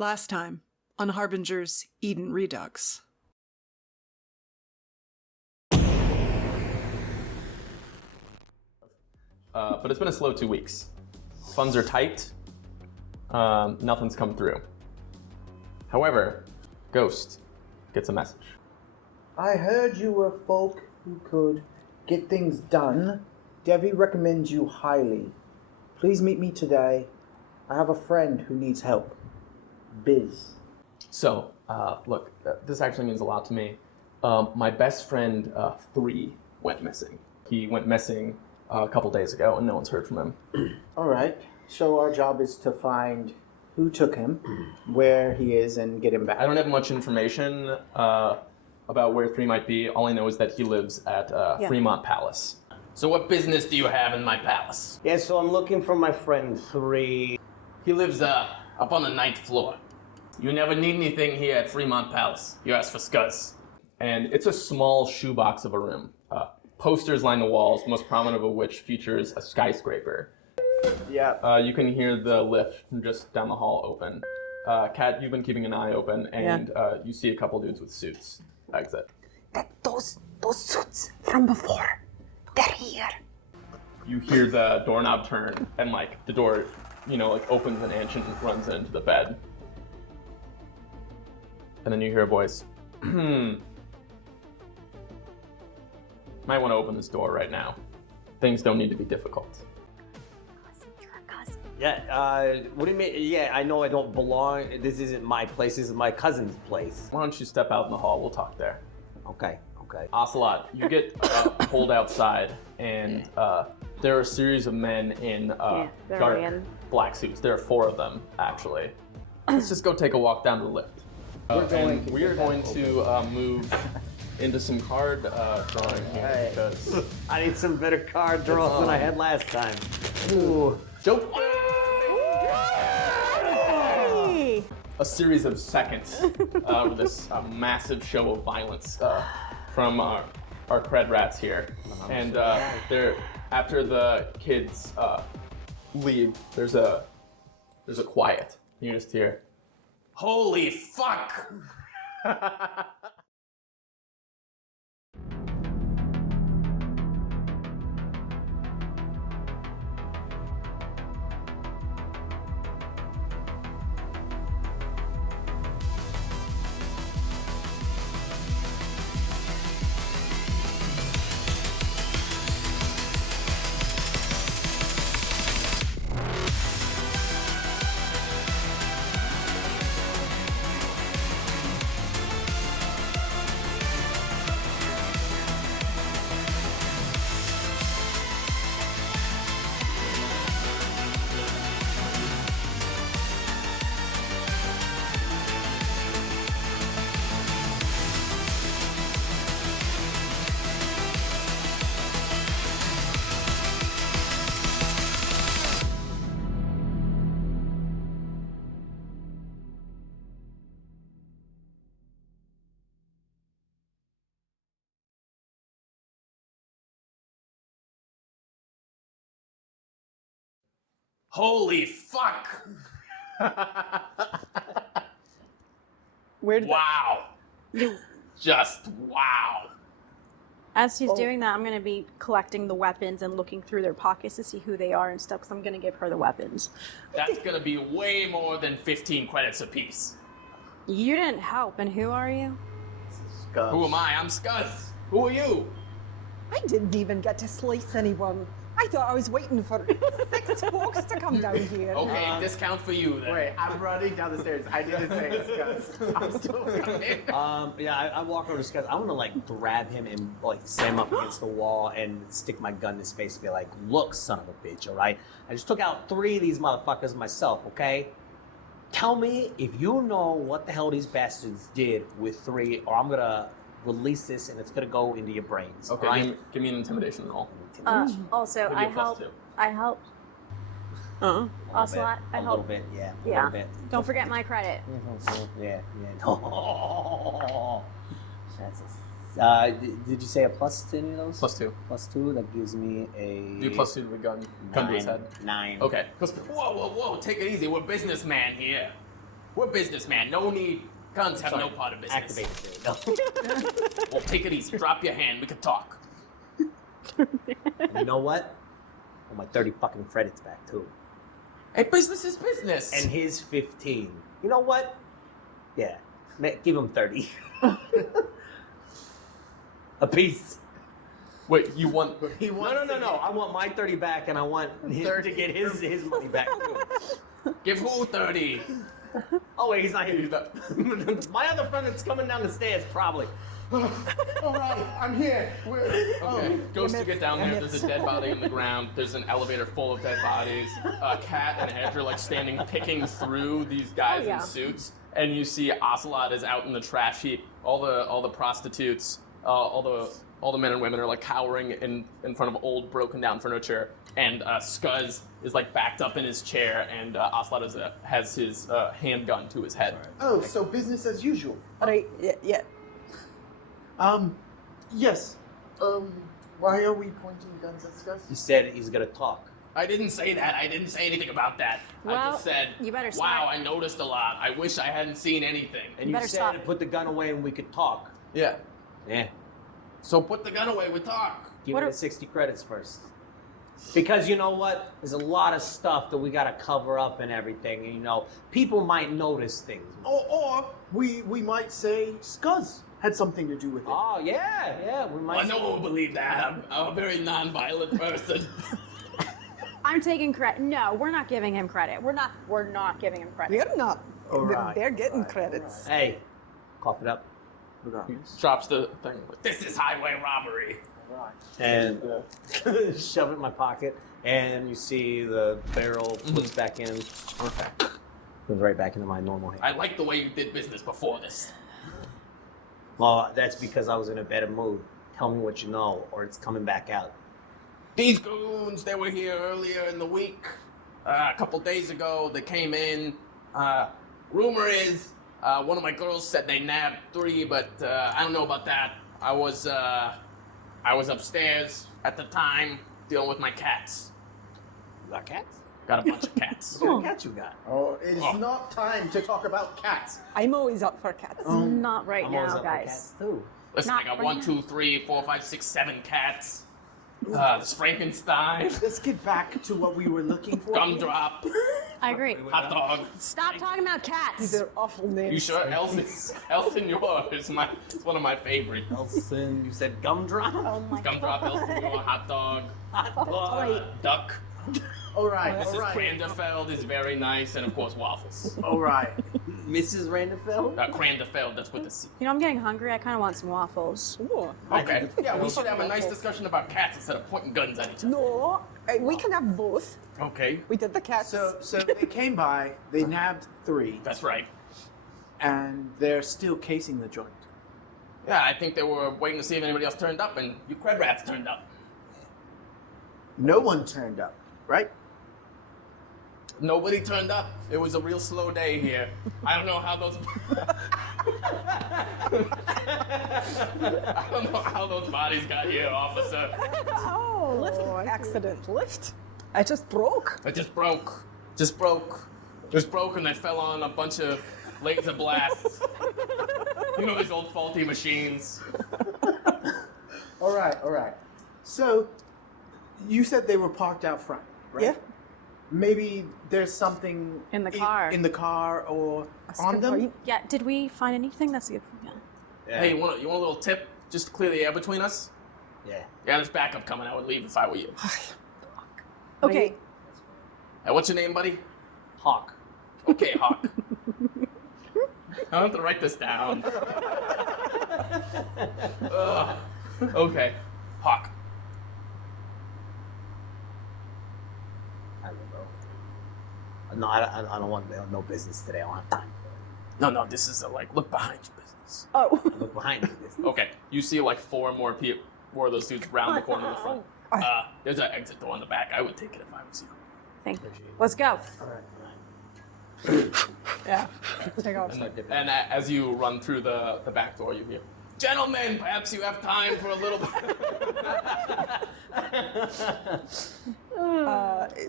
Last time on Harbingers Eden Redux. But it's been a slow 2 weeks. Funds are tight. Nothing's come through. However, Ghost gets a message. I heard you were folk who could get things done. Devi recommends you highly. Please meet me today. I have a friend who needs help. Biz. So, look, this actually means a lot to me. My best friend, 3, went missing. He went missing a couple days ago, and no one's heard from him. All right. So our job is to find who took him, where he is, and get him back. I don't have much information about where 3 might be. All I know is that he lives at Fremont Palace. So what business do you have in my palace? Yeah, so I'm looking for my friend 3. He lives up on the 9th floor. You never need anything here at Fremont Palace. You ask for Scuzz. And it's a small shoebox of a room. Posters line the walls, most prominent of which features a skyscraper. Yeah. You can hear the lift from just down the hall open. Kat, you've been keeping an eye open, and you see a couple dudes with suits exit. Those suits from before, they're here. You hear the doorknob turn, and the door, opens an inch and runs into the bed. And then you hear a voice. Might want to open this door right now. Things don't need to be difficult. Yeah, what do you mean? Yeah, I know I don't belong. This isn't my place. This is my cousin's place. Why don't you step out in the hall? We'll talk there. Okay. Ocelot, you get pulled outside, and there are a series of men in dark black suits. There are 4 of them, actually. Let's just go take a walk down to the lift. We are going to move into some card drawing here because I need some better card draws than I had last time. Ooh. Joke. A series of seconds of this massive show of violence from our Cred Rats here. And they're, after the kids leave, there's a quiet. You just hear, "Holy fuck!" Holy fuck! Wow! Just wow! As he's doing that, I'm going to be collecting the weapons and looking through their pockets to see who they are and stuff, because I'm going to give her the weapons. That's going to be way more than 15 credits apiece. You didn't help, and who are you? Scuzz. Who am I? I'm Scuzz. Who are you? I didn't even get to slice anyone. I thought I was waiting for 6 folks to come down here. Okay, discount for you then. Wait, I'm running down the stairs. I didn't say it's Gus. I'm still coming. I walk over to Scuzz. I want to grab him and slam him up against the wall and stick my gun in his face and be like, "Look, son of a bitch, all right? I just took out 3 of these motherfuckers myself, okay? Tell me if you know what the hell these bastards did with 3, or I'm gonna release this and it's gonna go into your brains." Okay, right? give me an intimidation roll. Also, Maybe a +2. I helped. Also, I a helped. little bit, yeah. A Yeah. little bit. Don't forget my credit. Yeah. That's did you say a plus to any of those? +2. +2, that gives me a... Do +2 to the gun to his head. 9. Okay. Whoa, take it easy. We're businessmen here. We're businessmen. No need. Guns have no part of business. Activate it. There you go. Well, take it easy. Drop your hand. We can talk. You know what? I want my 30 fucking credits back too. Hey, business is business. And his 15. You know what? Yeah. Give him 30. A piece. Wait, you want? No. I want my 30 back, and I want him to get his money back too. Give who 30? Oh wait, he's not here. My other friend that's coming down the stairs, probably. All right, I'm here. Okay, goes to get down there. There's a dead body in the ground. There's an elevator full of dead bodies. Kat and Edge are like standing, picking through these guys in suits, and you see Ocelot is out in the trash heap. All the prostitutes, all the men and women are like cowering in front of old, broken down furniture, and Scuzz is like backed up in his chair, and Ocelot has his handgun to his head. Oh, so business as usual. Right, yeah. Yes. Why are we pointing guns at Scuzz? He said he's gonna talk. I didn't say that. I didn't say anything about that. I Well, just said, you better wow, stop. I noticed a lot. I wish I hadn't seen anything. And you better said stop. to put the gun away and we could talk. Yeah. Yeah. So put the gun away, we talk. Give What me are- the 60 credits first. Because you know what? There's a lot of stuff that we gotta cover up and everything. And, you know, people might notice things. Or we might say Scuzz had something to do with it. Oh yeah, we might. No one will believe that. I'm a very non-violent person. I'm taking credit. No, we're not giving him credit. We're not giving him credit. They're not. All right. They're getting credits. Hey, cough it up. Drops the thing. This is highway robbery. And shove it in my pocket, and you see the barrel puts back in. Okay. Goes right back into my normal hand. I like the way you did business before this. Well, that's because I was in a better mood. Tell me what you know, or it's coming back out. These goons, they were here earlier in the week. A couple days ago, they came in. Rumor is, one of my girls said they nabbed 3, but I don't know about that. I was upstairs at the time dealing with my cats. You got cats? Got a bunch of cats. What kind of cats you got? Oh, it is not time to talk about cats. I'm always up for cats. Not right I'm always now, up for guys. cats too. Listen, Not I got right 1, now. 2, 3, 4, 5, 6, 7 cats. This Frankenstein. Let's get back to what we were looking for. Gumdrop. I agree. Hot dog. Stop talking about cats. They're awful names. You sure? Elsin Yor is one of my favorites. Elson, you said gumdrop? Oh my Gumdrop, God. Elsin Yor, hot dog, Wait. duck. All right, all Mrs. right, Crandefeld is very nice, and of course waffles. all right. Mrs. Randefeld? Crandefeld, that's with the C. You know, I'm getting hungry. I kind of want some waffles. Ooh. Okay. Yeah, we should have a nice discussion about cats instead of pointing guns at each other. No, we can have both. Okay. We did the cats. So they came by, they nabbed 3, That's right. and they're still casing the joint. Yeah, I think they were waiting to see if anybody else turned up, and you Cred Rats turned up. No one turned up, right? Nobody turned up. It was a real slow day here. I don't know how those. I don't know how those bodies got here, officer. oh, accident. Lift. I just broke. It just broke. Just broke, and they fell on a bunch of laser blasts. You know these old faulty machines. All right. So, you said they were parked out front, right? Yeah. Maybe there's something In the car. in the car or A on them. screen. Yeah, did we find anything? That's a good. Yeah. Hey, you want a little tip just to clear the air between us? Yeah. Yeah, there's backup coming. I would leave if I were you. Okay. Hey, what's your name, buddy? Hawk. Okay, Hawk. I have to write this down. Ugh. Okay, Hawk. I don't know. No, I don't want no business today. I don't have time. No, this is a, look behind you business. Oh. Look behind me. This. Okay, you see 4 more people, 4 of those dudes round the corner in the front. There's an exit door in the back. I would take it if I was you. Thank you. Let's go. Yeah. Take off. And as you run through the back door, you hear, "Gentlemen, perhaps you have time for a little."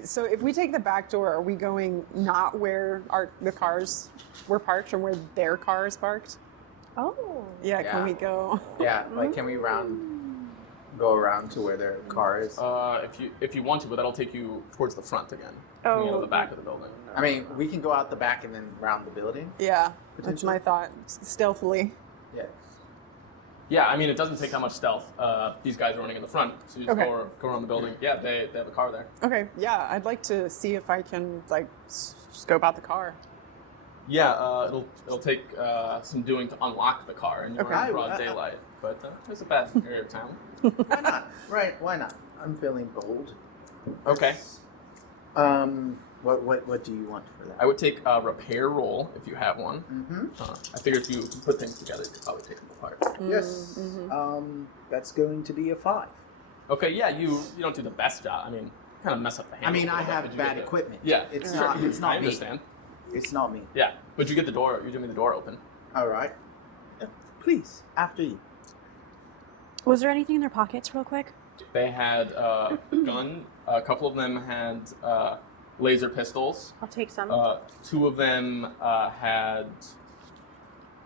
So if we take the back door, are we going not where the cars were parked or where their car is parked? Oh. Yeah, can we go? Yeah, like can we go around to where their car is? If you want to, but that'll take you towards the front again. Coming out of the back of the building. I mean, we can go out the back and then round the building. Yeah, that's my thought. Stealthily. Yeah. Yeah, I mean, it doesn't take that much stealth. These guys are running in the front, so you just Okay. go around the building. Yeah, they have a car there. Okay, yeah, I'd like to see if I can like scope out the car. Yeah, it'll take some doing to unlock the car, and you're Okay. in broad daylight. But it's a bad area of town. Why not? Right? Why not? I'm feeling bold. Okay. What do you want for that? I would take a repair roll if you have one. Mm-hmm. I figure if you put things together, you could probably take them apart. Yes. That's going to be a 5. Okay, yeah, you don't do the best job. I mean, kind of mess up the handle. I mean, a I little bit, have but you bad get the- equipment. Yeah, It's sure. not. It's not I me. understand. It's not me. Yeah, but you get the door. You give me the door open. All right. Please, after you. Was there anything in their pockets, real quick? They had a gun. A couple of them had laser pistols. I'll take some. 2 of them had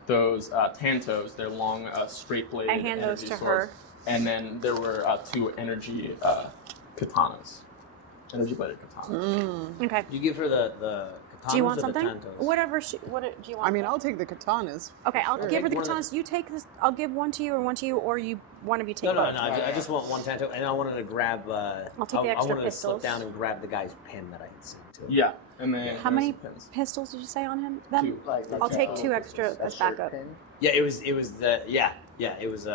those tantos. They're long, straight blade. I hand those energy to swords. her. And then there were 2 energy katanas. Energy bladed katanas. Okay. You give her the katanas Do you want or something? the tantos? Whatever. Do you want? I mean, I'll take the katanas. Okay, I'll give her the Take one of katanas. You take this. I'll give one to you, or you one of you take No, both. I just want one tanto, and I wanted to grab. I'll take the I extra wanted to slip pistols. down and grab the guy's pen that I had seen too. Yeah, and then How there's many the pins. pistols did you say on him? Then 2. I'll take 2 extra as backup. Yeah, it was the it was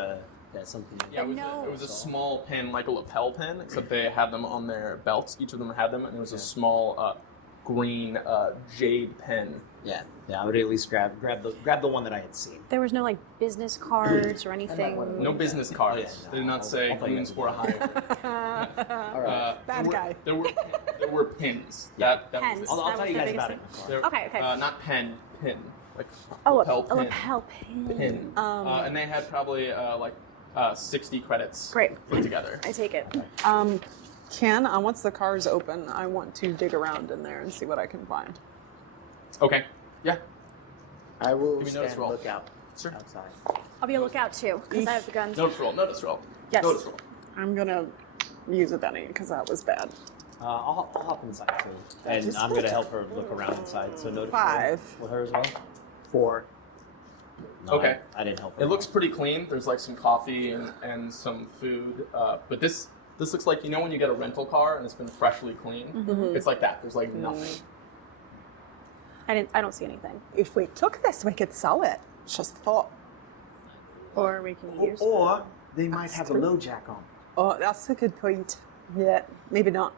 that's something. Yeah, it was a small pin, like a lapel pin, except they had them on their belts. Each of them had them, and it was a small green jade pen. Yeah, I would at least grab the one that I had seen. There was no like business cards or anything. No business cards. Oh, yeah, They did not say I'll tell you Queens guys for a hire. All right. Bad guy. There were pins. That Pens. was I'll That tell was you the guys biggest about it. thing. there- Okay. not pin. Like Oh, lapel a pin. lapel pin. Pin. And they had probably 60 credits Great. put together. I take it. Ken, once the car's open, I want to dig around in there and see what I can find. Okay. Yeah. I will Give me notice stand roll. lookout Sure. outside. I'll be a lookout too, because I have the guns. Notice roll. Notice roll. Yes. Notice roll. I'm gonna use a Benny because that was bad. I'll hop inside too, and I'm gonna help her look around inside. So notice 5. with her as well. 4. No, Okay. I didn't help her. It looks pretty clean. There's like some coffee and some food. But this looks like, you know, when you get a rental car and it's been freshly cleaned? It's like that. There's like nothing. I don't see anything. If we took this, we could sell it. Just a thought. Or we can use. Or they might have a low jack on. Oh, that's a good point. Yeah, maybe not.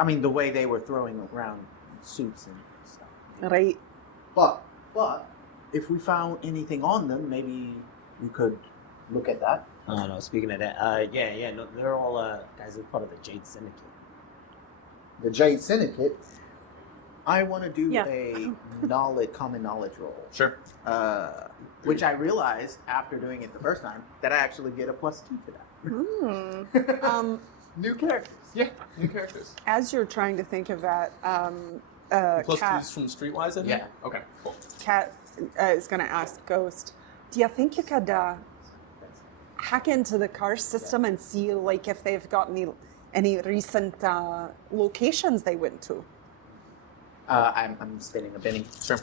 I mean, the way they were throwing around suits and stuff. Right. But if we found anything on them, maybe we could look at that. Oh no! Speaking of that, no, they're all guys. They're part of the Jade Syndicate. The Jade Syndicate. I want to do Yeah. a common knowledge roll, Sure. which I realized after doing it the first time that I actually get a +2 to that. New characters. Yeah. New characters. As you're trying to think of that, Plus Kat, 2s from Streetwise in Yeah. here? Okay, cool. Kat is going to ask Ghost, do you think you could hack into the car system and see like if they've got any recent locations they went to? I'm spinning a Benny. Sure.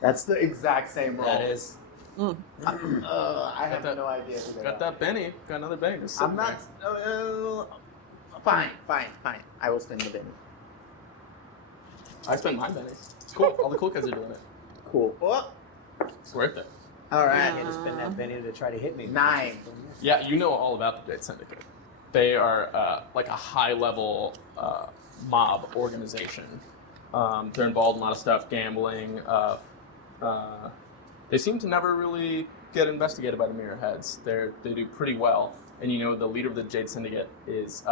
That's the exact same roll. That is. I have that- no idea who they Got are. that Benny. Got another Benny. Just I'm sitting not. there. Fine. I will spin the Benny. I spent my Bennies. It's cool. All the cool kids are doing it. Cool. Oh, It's worth it. all right. I'm gonna spend that penny to try to hit me. 9. Yeah, you know all about the Jade Syndicate. They are like a high-level mob organization. They're involved in a lot of stuff, gambling. They seem to never really get investigated by the Mirror Heads. They do pretty well. And you know, the leader of the Jade Syndicate is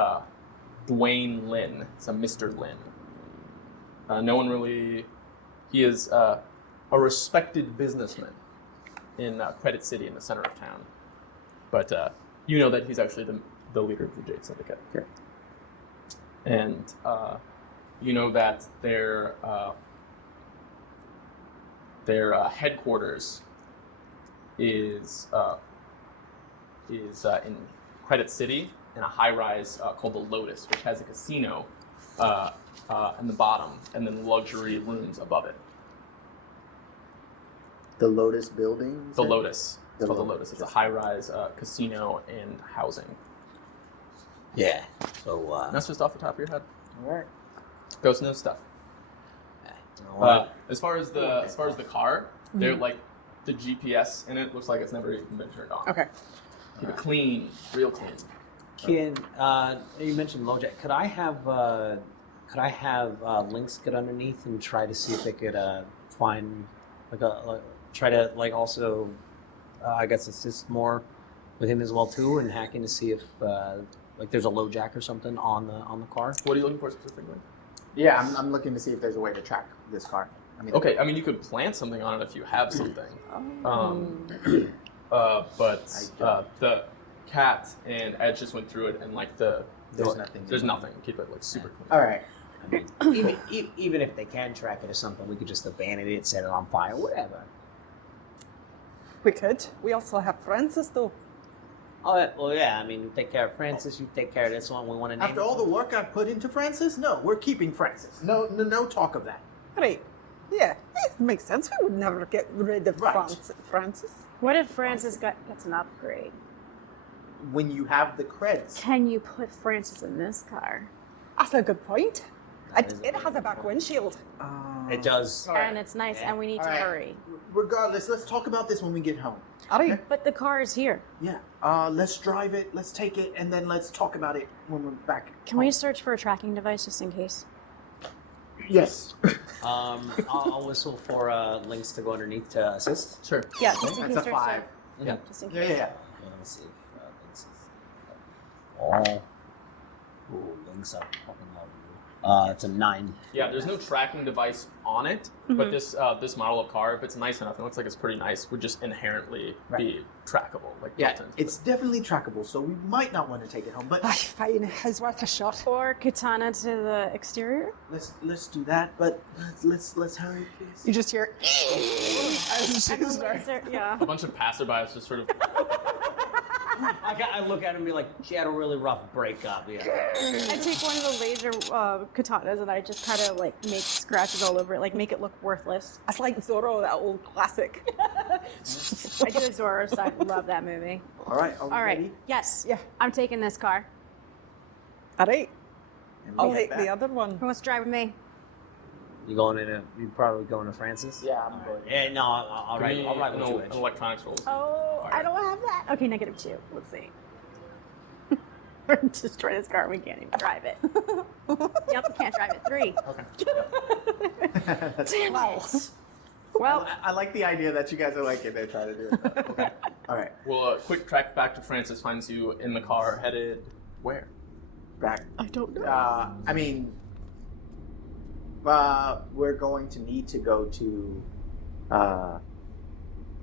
Dwayne Lin. It's a Mr. Lin. No one really... He is a respected businessman in Credit City in the center of town. but you know that he's actually the leader of the Jade Syndicate. Okay. And you know that their headquarters is in Credit City in a high-rise called the Lotus, which has a casino in the bottom and then luxury rooms above it. The Lotus building? you The said? Lotus. It's called the Lotus. It's a high-rise casino and housing. Yeah. So, And that's just off the top of your head. All right. Ghost knows stuff. you know what? As far as the car, they're like the GPS in it looks like it's never even been turned on. Okay. Keep it clean, real clean. Kid, you mentioned LoJack. Could I have Lynx get underneath and try to see if they could find try to also I guess assist more with him as well too, and hacking to see if there's a LoJack or something on the car. What are you looking for specifically? Yeah, I'm looking to see if there's a way to track this car. Okay, I mean you could plant something on it if you have something. But the cat and Ed just went through it and There's nothing. There's nothing. Keep it super clean. All right. I mean, even if they can track it or something, we could just abandon it, set it on fire, whatever. We could. We also have Francis, though. Oh, well, yeah. I mean, you take care of Francis. You take care of this one. We want to name After it. all the work I've put into Francis, no, we're keeping Francis. No talk of that. Right. Yeah, it makes sense. We would never get rid of Right. Francis. What if Francis gets an upgrade? When you have the creds. Can you put Francis in this car? That's a good point. That is a It very has a good back point. windshield. It does. All right. And it's nice, Yeah. and we need All to right. hurry. Regardless, let's talk about this when we get home. All right. But the car is here. Yeah. Let's drive it. Let's take it, and then let's talk about it when we're back. Can we search for a tracking device just in case? Yes. I'll whistle for Lynx to go underneath to assist. Sure. Yeah, just in That's case a there's 5. Yeah. just in Yeah, case. yeah, yeah. Yeah, let's see if Lynx is. Oh. Ooh, Lynx, I fucking love you. It's a 9. Yeah, there's no tracking device on it, but this model of car, if it's nice enough, it looks like it's pretty nice, would just inherently be trackable, Yeah, built into it's definitely trackable, so we might not want to take it home, but Aye, fine. It's worth a shot. Or katana to the exterior. let's do that. But let's hurry, please. You just hear. Is there- yeah. A bunch of passerbys just sort of I look at him and be like, she had a really rough breakup. Yeah. I take one of the laser katanas and I just kind of make scratches all over it, make it look worthless. It's like Zorro, that old classic. I do a Zorro, so I love that movie. All right. Are we All right. ready? Yes. Yeah. I'm taking this car. All right. And we I'll head take back. the other one. Who wants to drive with me? You probably going to Francis? Yeah, I'm going. Yeah, no, I'll ride with you, an Edge. electronics rolls. Oh, I don't have that. Okay, -2. Let's see. We're just trying this car. We can't even drive it. Yep, can't drive it. 3. Okay. Damn it. Well, I like the idea that you guys are like it. They're trying to do it. Okay. All right. Well, a quick track back to Francis finds you in the car, headed where? Back. I don't know. I mean, we're going to need to go to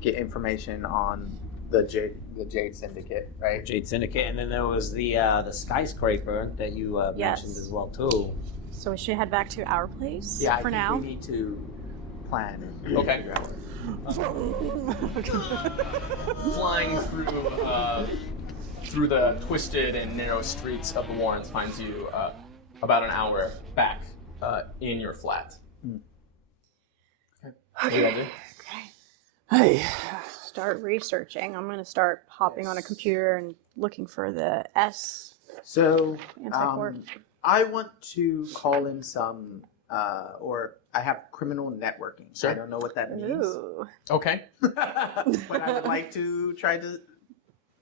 get information on the Jade Syndicate, right? Jade Syndicate, and then there was the skyscraper that you Yes. mentioned as well too. So we should head back to our place Yeah, I for think now. we need to plan. And Okay. figure out Flying through the twisted and narrow streets of the Warrens finds you about an hour back in your flat. Okay. What do you all do? Okay. Start researching. I'm going to start hopping on a computer and looking for the S. So, Anti-port. I want to call in some, or I have criminal networking. Sure. I don't know what that means, Ooh. Okay. but I would like to try to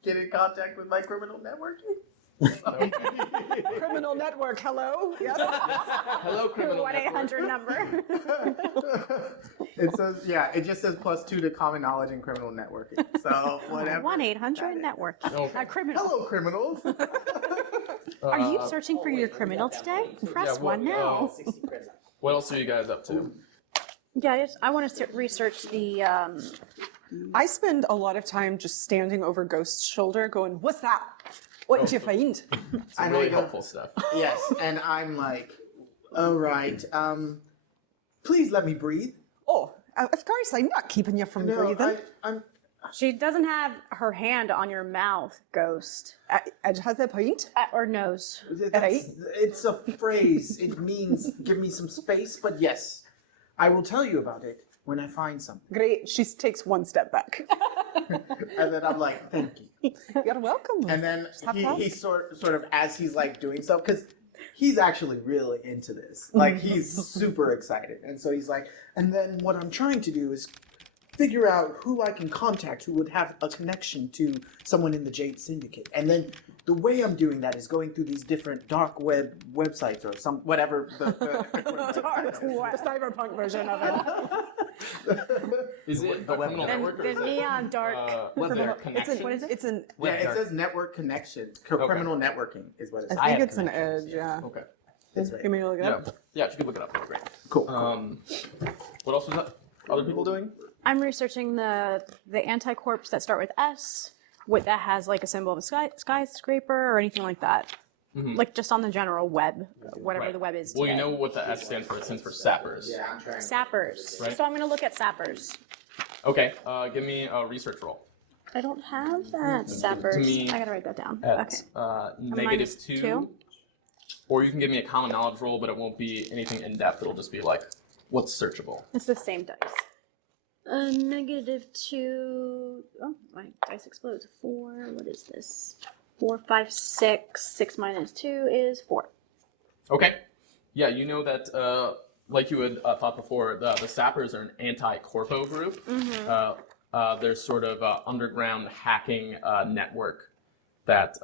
get in contact with my criminal networking. Criminal network, hello? Yes. Hello, criminal 1-800 number. It says, yeah, it just says +2 to common knowledge and criminal networking. So, whatever. 1-800 network. Okay. Criminal. Hello, criminals. Are you searching for your criminal today? Press what- 1 now. What else are you guys up to? Yeah, I want to research the I spend a lot of time just standing over Ghost's shoulder going, what's that? What did you find? It's And really I go- helpful stuff. Yes, and I'm like, all right, please let me breathe. Oh, of course, I'm not keeping you from breathing. I'm She doesn't have her hand on your mouth, Ghost. It has a point. Or nose. It's a phrase. It means give me some space, but yes, I will tell you about it when I find something. Great. She takes one step back. And then I'm like, thank you. You're welcome. And then have he fun. sort of as he's like doing stuff, because he's actually really into this. Like he's super excited. And so he's like, and then what I'm trying to do is figure out who I can contact who would have a connection to someone in the Jade Syndicate. And then the way I'm doing that is going through these different dark web websites or some whatever the cyberpunk version of it. Is it the criminal network? The neon dark. Was there connection? What is it? It's an. Yeah, it says network connection. Criminal networking is what it says. I think have it's an edge. Yeah. Okay. That's right. Give me a look it Yeah. up. Yeah, if you could look it up, that'd be great. Cool. What else was that? Other people doing? I'm researching the anti-corps that start with S, that has like a symbol of a skyscraper or anything like that. Like just on the general web, whatever Right. the web is Well, today. you know what the S stands for. It stands for sappers. Yeah, I'm trying. Sappers. Right. So I'm going to look at sappers. Okay, give me a research roll. I don't have that. Sappers. me I got to write that down. At Okay. negative -2. 2. Or you can give me a common knowledge roll, but it won't be anything in depth. It'll just be like, what's searchable? It's the same dice. -2. Oh, my dice explodes. 4. What is this? 4, 5, 6. 6 minus 2 is 4. Okay. Yeah, you know that, like you had thought before, the Sappers are an anti-corpo group. They're sort of underground hacking network that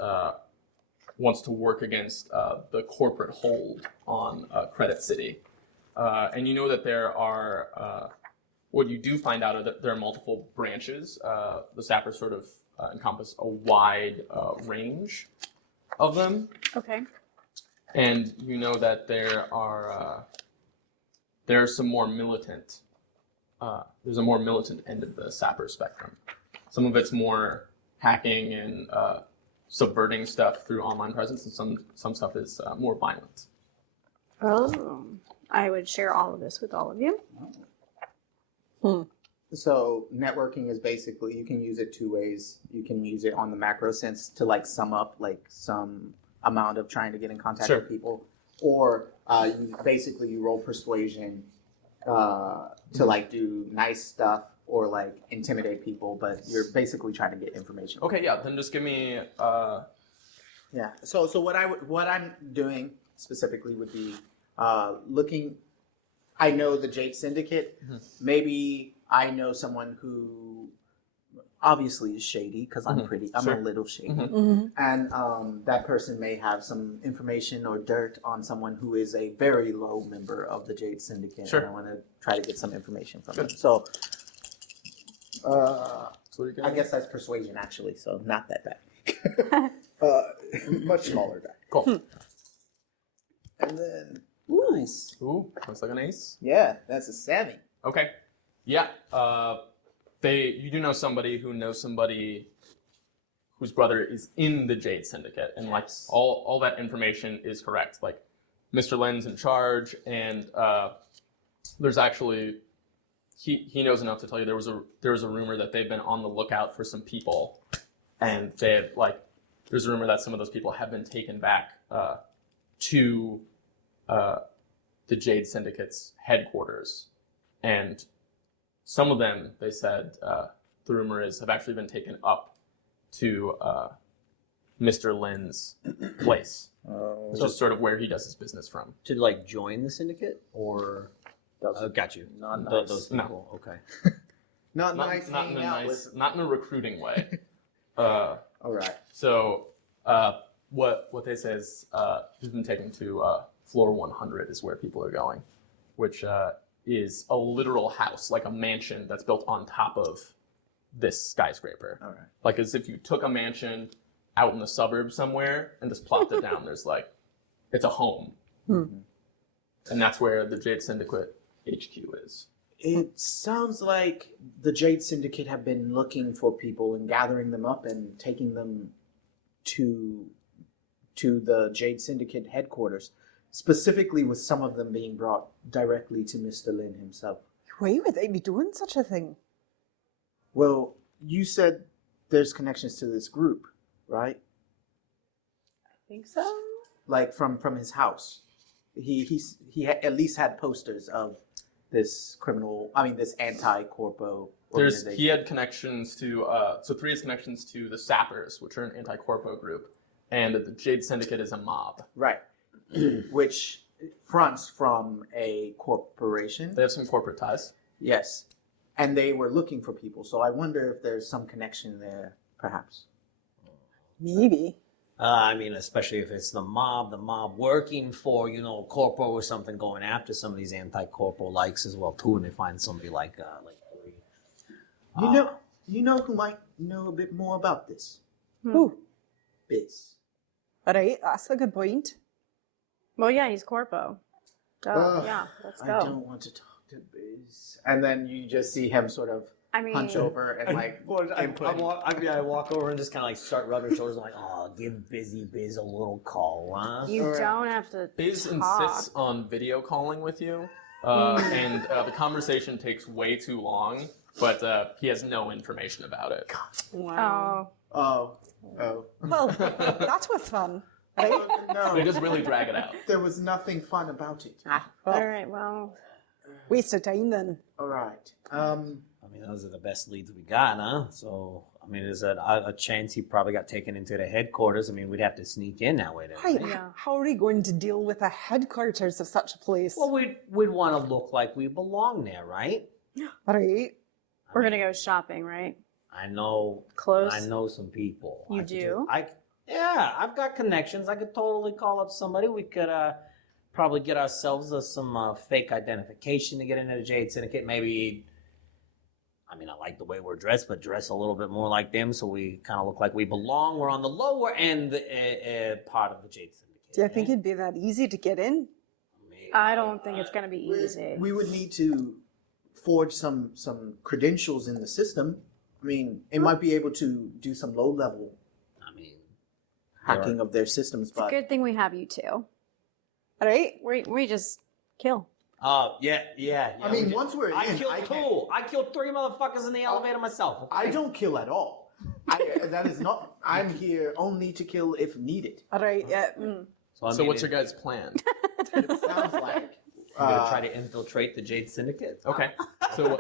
wants to work against the corporate hold on Credit City. And you know that there are, what you do find out are that there are multiple branches. The Sappers sort of encompass a wide range of them. Okay. And you know that there's some more militant. There's a more militant end of the Sapper spectrum. Some of it's more hacking and subverting stuff through online presence, and some stuff is more violent. Oh. I would share all of this with all of you. So networking is basically, you can use it two ways. You can use it on the macro sense to like sum up like some amount of trying to get in contact Sure. with people, or you roll persuasion to like do nice stuff or like intimidate people, but you're basically trying to get information. Okay, yeah, then just give me. Yeah. So what I'm doing specifically would be looking. I know the Jade Syndicate. Maybe I know someone who obviously is shady because I'm Sure. a little shady, and that person may have some information or dirt on someone who is a very low member of the Jade Syndicate. Sure. And I want to try to get some information from them. Good. So. So you're I guess that's persuasion, actually, so not that bad. Much smaller die. Cool. And then, Nice. Ooh, looks like an ace. yeah, that's a 7. Okay. Yeah. You do know somebody who knows somebody whose brother is in the Jade Syndicate, and like all that information is correct. Like, Mr. Len's in charge, and there's actually he knows enough to tell you there was a rumor that they've been on the lookout for some people, and they had there's a rumor that some of those people have been taken back to the Jade Syndicate's headquarters, and some of them, they said, the rumor is, have actually been taken up to Mr. Lin's place, which is sort of where he does his business from. To like join the syndicate, or got you. Not Th- nice. those people. Okay. Not Not, nice not in hanging a out nice, with. not in a recruiting way. All right. So what they say is he's been taken to floor 100 is where people are going, which is a literal house, like a mansion that's built on top of this skyscraper. All right. Like as if you took a mansion out in the suburbs somewhere and just plopped it down. There's like, it's a home. And that's where the Jade Syndicate HQ is. It sounds like the Jade Syndicate have been looking for people and gathering them up and taking them to the Jade Syndicate headquarters, specifically with some of them being brought directly to Mr. Lin himself. Why would they be doing such a thing? Well, you said there's connections to this group, right? I think so. Like from his house. He at least had posters of this this anti-corpo organization. He had connections to, so 3 has connections to the Sappers, which are an anti-corpo group, and the Jade Syndicate is a mob. Right. Which fronts from a corporation. They have some corporate ties. Yes. And they were looking for people, so I wonder if there's some connection there, perhaps. Maybe. I mean, especially if it's the mob working for, corpo or something, going after some of these anti-corpo likes as well too, and they find somebody like You know who might know a bit more about this? Who? Biz. All right, that's a good point. Well, yeah, he's corpo. Yeah, let's go. I don't want to talk to Biz. And then you just see him sort of hunch over and I walk over and just kind of like start rubbing shoulders. I'm like, oh, give Busy Biz a little call, huh? You don't have to Biz talk. insists on video calling with you, and the conversation takes way too long, but he has no information about it. Oh. Oh. Well, that was fun, right? No, They just really drag it out. there was nothing fun about it. All right, well. Waste of time then. All right. I mean, those are the best leads we got, huh? So, I mean, there's a chance he probably got taken into the headquarters. I mean, we'd have to sneak in that way. Right. Yeah. How are we going to deal with the headquarters of such a place? Well, we'd want to look like we belong there, right? All right. We're going to go shopping, right? I know. Close? I know some people. You do? Yeah, I've got connections. I could totally call up somebody. We could probably get ourselves some fake identification to get into the Jade Syndicate. Maybe, I mean, I like the way we're dressed, but dress a little bit more like them so we kind of look like we belong. We're on the lower end part of the Jade Syndicate. Do you think it'd be that easy to get in? I don't think it's going to be easy. We would need to forge some credentials in the system. I mean, it might be able to do some low-level hacking of their systems. It's a good thing we have you two. All right. We just kill. Yeah. I mean, once we're in, I killed 3 motherfuckers in the elevator myself. Okay? I don't kill at all. That is not. I'm here only to kill if needed. All right. Yeah. So what's your guys' plan? It sounds like You're going to try to infiltrate the Jade Syndicate? Okay. So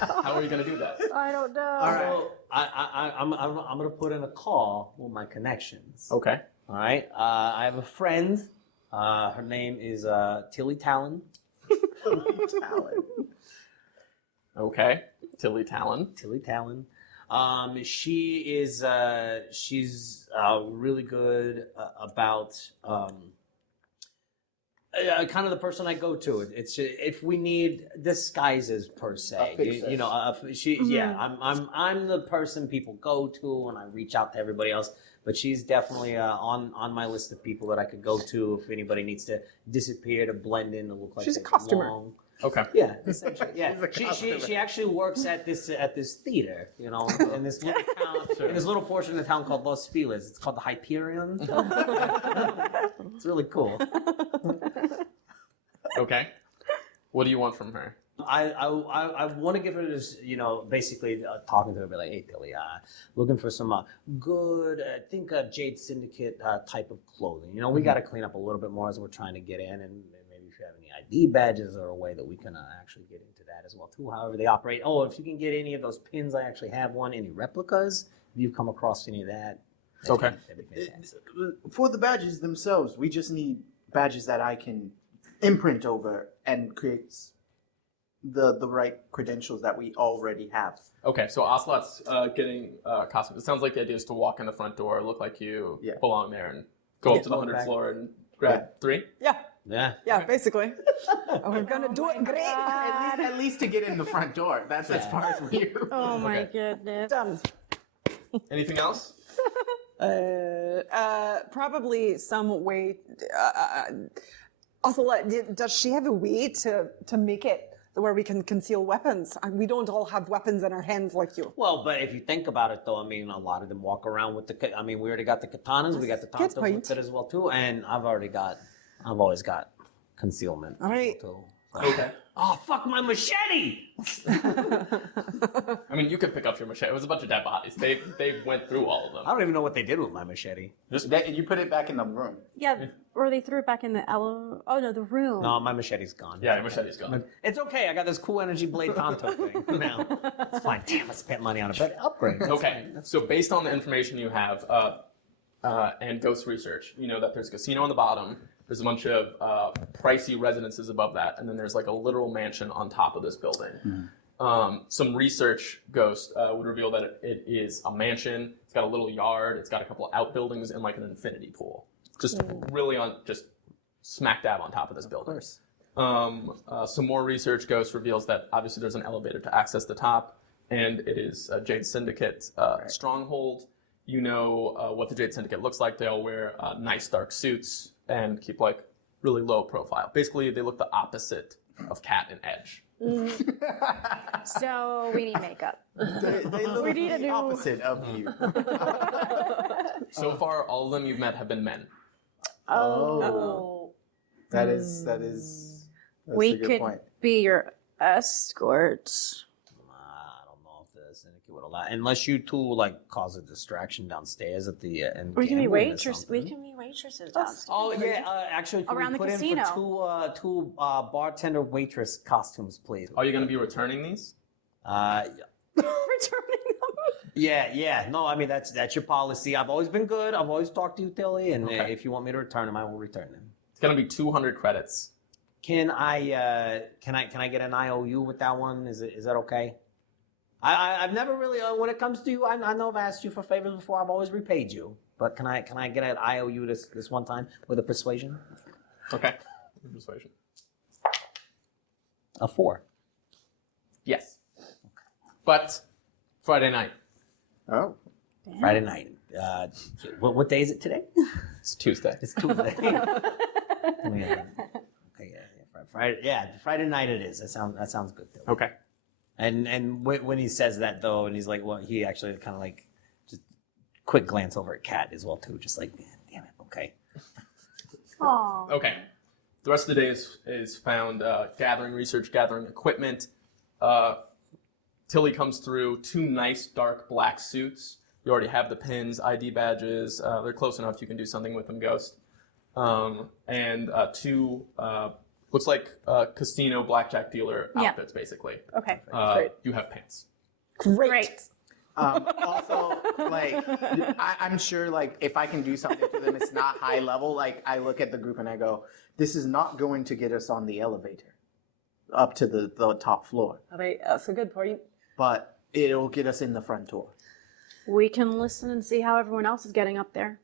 how are you going to do that? I don't know. All right. So I'm going to put in a call with my connections. Okay. All right. I have a friend. Her name is Tilly Talon. Okay. Tilly Talon. Tilly Talon. She's really good about kind of the person I go to. It's if we need disguises per se. I'm the person people go to and I reach out to everybody else. But she's definitely on my list of people that I could go to if anybody needs to disappear, to blend in, to look like She's a they customer. belong. Okay. Yeah, essentially. Yeah, she actually works at this theater, in this little town, in this little portion of the town called Los Feliz. It's called the Hyperion. It's really cool. Okay. What do you want from her? I want to give her this, basically talking to her, be like, hey, Tilly, looking for some good, I think Jade Syndicate type of clothing. We got to clean up a little bit more as we're trying to get in, and maybe if you have any ID badges or a way that we can actually get into that as well too. However they operate. Oh, if you can get any of those pins, I actually have one. Any replicas? If you've come across any of that? Okay. That'd be fantastic. For the badges themselves, we just need badges that I can imprint over and create the right credentials that we already have. Okay, so Ocelot's getting costumes. It sounds like the idea is to walk in the front door, look like you belong there, and go up to the 100th floor and grab 3? Yeah, basically. And we're going to do it great. At least to get in the front door. That's as far as we Oh my goodness. Done. Anything else? Probably some way. Also, does she have a way to make it where we can conceal weapons. And we don't all have weapons in our hands like you. Well, but if you think about it, though, I mean, a lot of them walk around with the. I mean, we already got the katanas. We got the Good tantos point. with it as well too, and I've always got concealment. All right. as well, too. Okay. Oh, fuck my machete! I mean, you could pick up your machete. It was a bunch of dead bodies. They went through all of I them. don't even know what they did with my machete. You put it back in the room. Yeah, or they threw it back in the Oh no, the room. No, my machete's gone. Yeah, your machete's gone. It's okay. I got this cool energy blade tanto thing now. It's fine. Damn, I spent money on a better upgrade. That's Okay, fine. so based on the information you have and ghost research, you know that there's a casino on the bottom. There's a bunch of pricey residences above that, and then there's like a literal mansion on top of this building. Some research ghost would reveal that it is a mansion. It's got a little yard. It's got a couple of outbuildings and like an infinity pool. Just really just smack dab on top of this building. Some more research ghost reveals that obviously there's an elevator to access the top, and it is a Jade Syndicate stronghold. You know what the Jade Syndicate looks like. They all wear nice dark suits and keep like really low profile. Basically, they look the opposite of Cat and Edge. So we need makeup. They look We need a the new- opposite of you. So far, all of them you've met have been men. Oh. That's We a good could point. be your escorts. I don't know if the syndicate would allow, unless you two like cause a distraction downstairs at the end. We can be gambling or waitresses. We something. can be waitresses downstairs. Oh yeah, actually, can Around we the put in casino. for two bartender waitress costumes, please? Are you going to be returning these? Returning them. Yeah. No, I mean that's your policy. I've always been good. I've always talked to you, Tilly, and Okay. if you want me to return them, I will return them. It's going to be 200 credits. Can I get an IOU with that one? Is that okay? I've never really when it comes to you, I know I've asked you for favors before. I've always repaid you, but can I get an IOU this one time with a persuasion? Okay. Persuasion. A 4. Yes. But Friday night. Oh. Friday night. What day is it today? It's Tuesday. It's Tuesday. Okay, Friday. Yeah, Friday night it is. That sounds good. Though. Okay. And when he says that though, and he's like, well, he actually kind of like just quick glance over at Kat as well too, just like, damn it, okay. Aww. Okay. The rest of the day is found gathering research, gathering equipment. Tilly comes through 2 nice dark black suits. You already have the pins, ID badges. They're close enough you can do something with them, Ghost. And 2 looks like casino blackjack dealer Yeah. outfits, basically. Okay. Great. You have pants. Great. Also, like, I'm sure, like, if I can do something to them, it's not high level. Like, I look at the group and I go, this is not going to get us on the elevator up to the top floor, All right, that's a good point. but it'll get us in the front door. We can listen and see how everyone else is getting up there.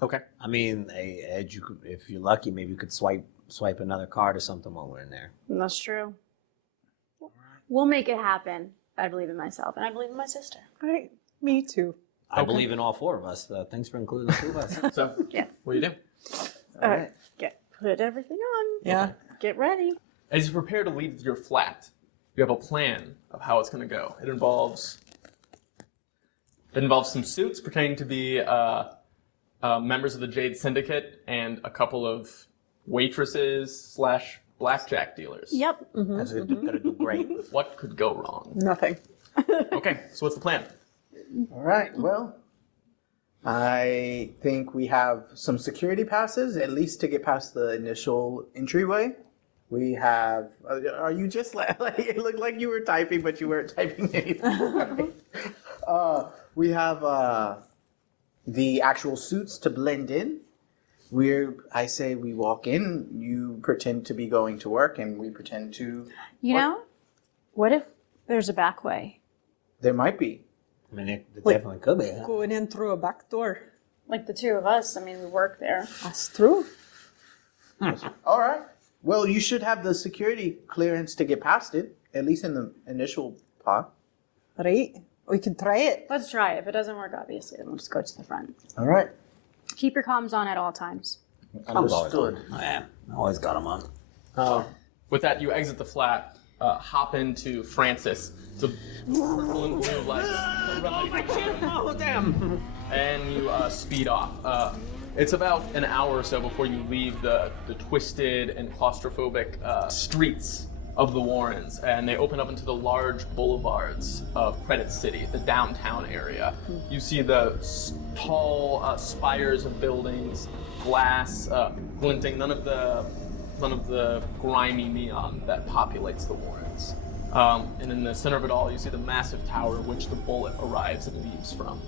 Okay. I mean, hey, Ed, you could, if you're lucky, maybe you could swipe another card or something while we're in there. That's true. We'll make it happen. I believe in myself, and I believe in my sister. All right, me too. I believe in all 4 of us. Thanks for including the 2 of us. So, Yeah. what do you do? All right. Put everything on. Yeah. Get ready. As you prepare to leave your flat, you have a plan of how it's going to go. It involves some suits pretending to be members of the Jade Syndicate and a couple of waitresses / blackjack dealers. Yep. That's gonna do great. What could go wrong? Nothing. Okay, so what's the plan? All right, well, I think we have some security passes, at least to get past the initial entryway. We have, are you just like it looked like you were typing, but you weren't typing anything. We have the actual suits to blend in. I say we walk in, you pretend to be going to work, and we pretend to, You know, what if there's a back way? there might be. I mean, it definitely could be. Going in through a back door. Like the 2 of us. I mean, we work there. That's true. All right. Well, you should have the security clearance to get past it, at least in the initial part. Right? We can try it. Let's try it. If it doesn't work, obviously, then we'll just go to the front. All right. Keep your comms on at all times. Understood. Oh, yeah, I always got them on. with that, you exit the flat, hop into Francis. The purple and blue lights. Oh, damn! And you speed off. It's about an hour or so before you leave the twisted and claustrophobic streets of the Warrens, and they open up into the large boulevards of Credit City, the downtown area. You see the tall spires of buildings, glass glinting, none of the grimy neon that populates the Warrens. And in the center of it all, you see the massive tower which the bullet arrives and leaves from,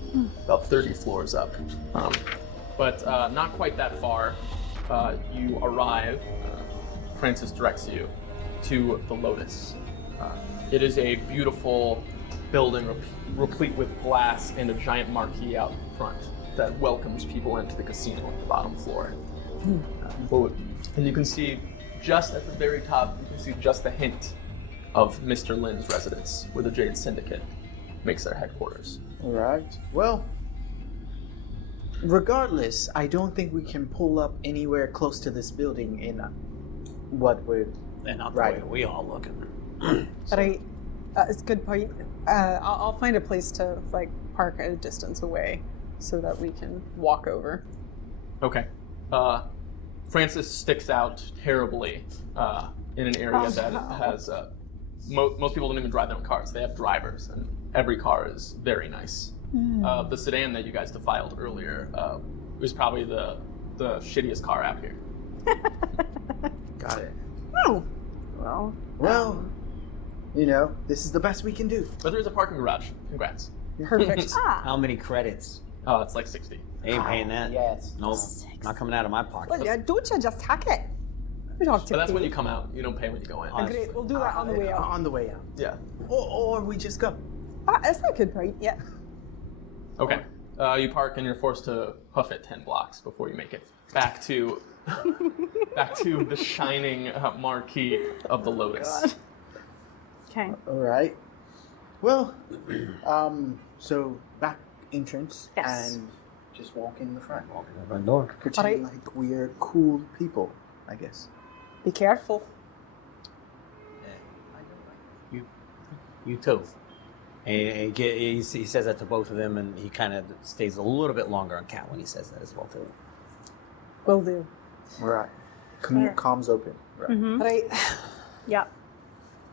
about 30 floors up. But not quite that far. You arrive, Francis directs you to the Lotus. It is a beautiful building replete with glass and a giant marquee out front that welcomes people into the casino on the bottom floor. And you can see just at the very top, you can see just a hint of Mr. Lin's residence, where the Jade Syndicate makes their headquarters. All right. Well, regardless, I don't think we can pull up anywhere close to this building in what we're And not the Right. way we all looking. Right. It's a good point. I'll find a place to like park at a distance away so that we can walk over. Okay. Francis sticks out terribly in an area that has most people don't even drive their own cars. They have drivers, and every car is very nice. The sedan that you guys defiled earlier was probably the shittiest car out here. got it. Oh. Well. Well, you know, this is the best we can do. But there's a parking garage. Congrats. Perfect. How many credits? Oh, it's like 60. Ain't paying that. Yes. Nope. Not coming out of my pocket. Well, don't you just hack it? We don't have to But that's pay. when you come out. You don't pay when you go in. Great. We'll do that on the way out. On the way out. Yeah. Or we just go. That's not a good point. Yeah. Okay. You park and you're forced to hoof it 10 blocks before you make it back to the shining marquee of the Lotus. Okay. All right. Well, so back entrance Yes. and just walk in the front. The front door. Pretend Alright. like we're cool people, I guess. Be careful. You too. And he says that to both of them, and he kind of stays a little bit longer on Cat when he says that as well too. Will do. All right. Sure. Comms open. Right. Right. Yep.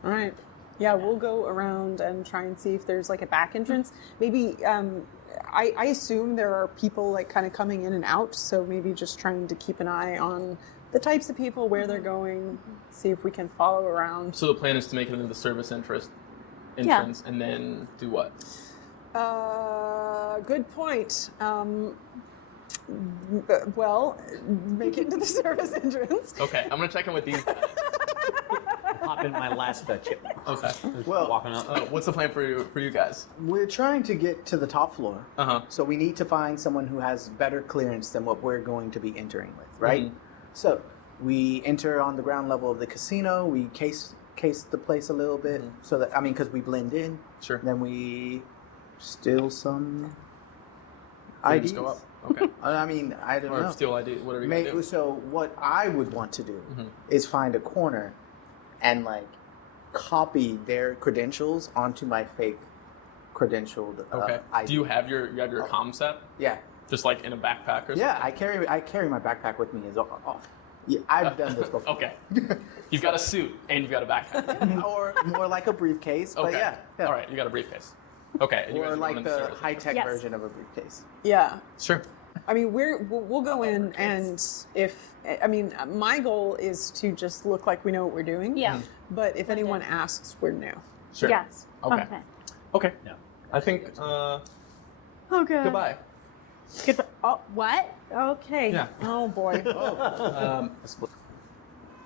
All right. Yeah, we'll go around and try and see if there's like a back entrance. Maybe I assume there are people like kind of coming in and out, so maybe just trying to keep an eye on the types of people, where they're going, see if we can follow around. So the plan is to make it into the service entrance, and then do what? Good point. Well, make it into the service entrance. Okay, I'm gonna check in with these guys. Pop in my last chip. Okay. Well, Walking up. What's the plan for you guys? we're trying to get to the top floor. Uh-huh. So we need to find someone who has better clearance than what we're going to be entering with, right? Mhm. So we enter on the ground level of the casino. We case the place a little bit, so that because we blend in. Sure. Then we steal some Then you IDs. just go up. Okay. I don't Or know. steal ID, whatever you gotta do. So what I would want to do Mhm. is find a corner and like copy their credentials onto my fake credentialed Okay. ID. Do you have your comm set? Yeah. Just like in a backpack or something? Yeah, I carry my backpack with me as off. Yeah, I've done this before. Okay. You've got a suit and you've got a backpack. Or more like a briefcase, but Okay. yeah. All right, you got a briefcase. Okay. And you guys Or are like going into the service. high-tech Yes. version of a briefcase. Yeah. Sure. I mean, we'll go in, and my goal is to just look like we know what we're doing. Yeah. But if anyone asks, we're new. Sure. Yes. Okay. Okay. Yeah. I think, Okay. goodbye. Goodbye. Oh, what? Okay. Yeah. Oh boy.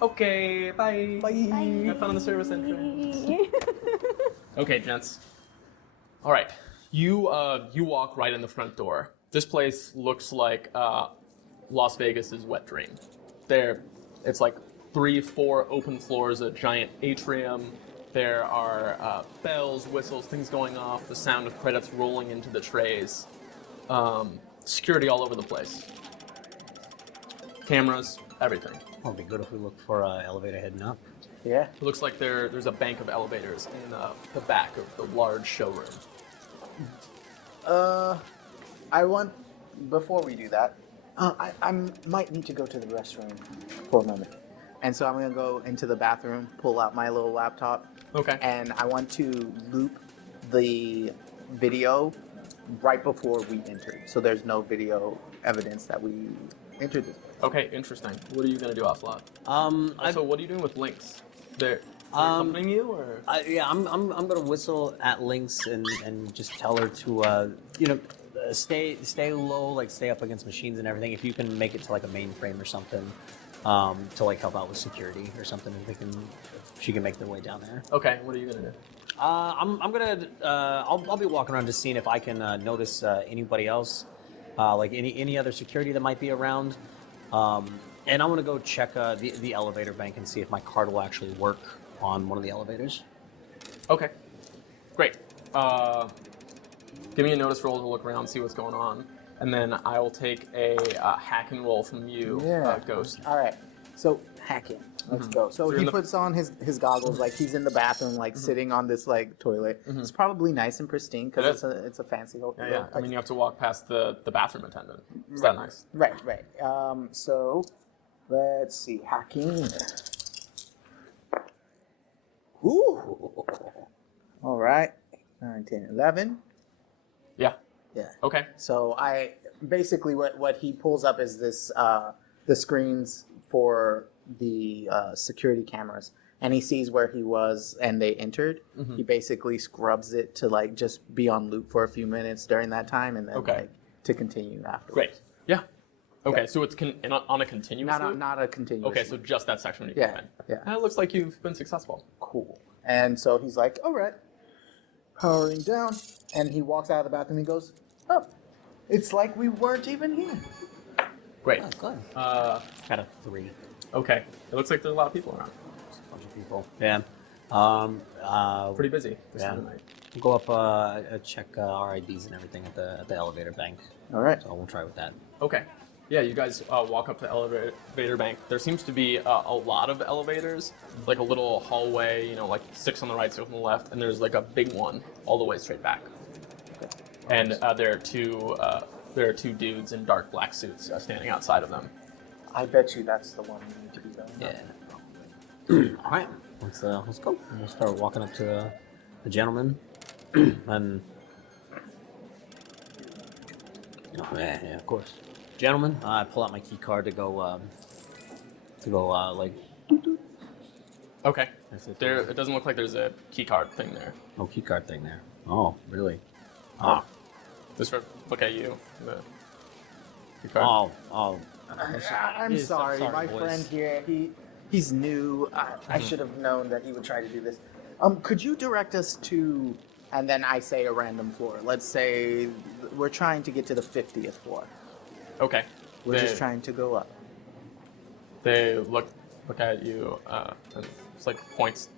Okay, bye. Bye. Have fun in the service entrance. Okay, gents. All right, you walk right in the front door. This place looks like Las Vegas's wet dream. It's like 3-4 open floors, a giant atrium. There are bells, whistles, things going off. The sound of credits rolling into the trays. Security all over the place. Cameras, everything. It'd be good if we look for an elevator heading up. Yeah. It looks like there's a bank of elevators in the back of the large showroom. Before we do that, I might need to go to the restroom for a moment. And so I'm going to go into the bathroom, pull out my little laptop. Okay. And I want to loop the video right before we entered. So there's no video evidence that we entered this place. Okay, interesting. What are you gonna do, Ocelot? So what are you doing with Lynx? They're accompanying you, or? I'm gonna whistle at Lynx and just tell her to stay low, like stay up against machines and everything. If you can make it to like a mainframe or something, to like help out with security or something, if she can make their way down there. Okay, what are you gonna do? I'll be walking around just seeing if I can notice anybody else, like any other security that might be around. And I'm gonna go check the elevator bank and see if my card will actually work on one of the elevators. Okay, great. Give me a notice roll to look around, see what's going on, and then I will take a hack and roll from you, Ghost. All right. So hacking. Let's go. So he puts on his goggles, like he's in the bathroom, like sitting on this like toilet. It's probably nice and pristine because it's a fancy hotel. Yeah. I mean, you have to walk past the bathroom attendant. Is that nice? Right. So let's see. Hacking. Ooh. All right. 9, 10, 11. Yeah. Yeah. Okay. So I basically what he pulls up is this the screens for the security cameras, and he sees where he was and they entered. He basically scrubs it to like just be on loop for a few minutes during that time, and then like to continue afterwards. Great. Yeah. Okay, so it's on a continuous loop? Not a continuous. Okay, so just that section when you come in. Yeah. And it looks like you've been successful. Cool. And so he's like, all right, powering down, and he walks out of the bathroom and he goes, oh, it's like we weren't even here. Great. Oh, good. Got a 3. Okay. It looks like there's a lot of people around. A bunch of people. Yeah. Pretty busy this yeah. time of night. We'll go up, check our IDs and everything at the elevator bank. All right. So we'll try with that. Okay. Yeah, you guys walk up the elevator bank. There seems to be a lot of elevators, like a little hallway, like 6 on the right, 6 on the left, and there's like a big one all the way straight back. And there are two dudes in dark black suits standing outside of them. I bet you that's the one we need to be going. Yeah. All right. Let's go. We'll start walking up to the gentleman, and yeah, of course. Gentlemen, I pull out my key card to go like. Okay. It doesn't look like there's a key card thing there. No key card thing there. Oh, really? Just look at you. The key card. Oh. I'm sorry, my boys. friend here. He's new. I should have known that he would try to do this. Could you direct us to? And then I say a random floor. Let's say we're trying to get to the 50th floor. Okay. We're just trying to go up. They look at you, and it's like points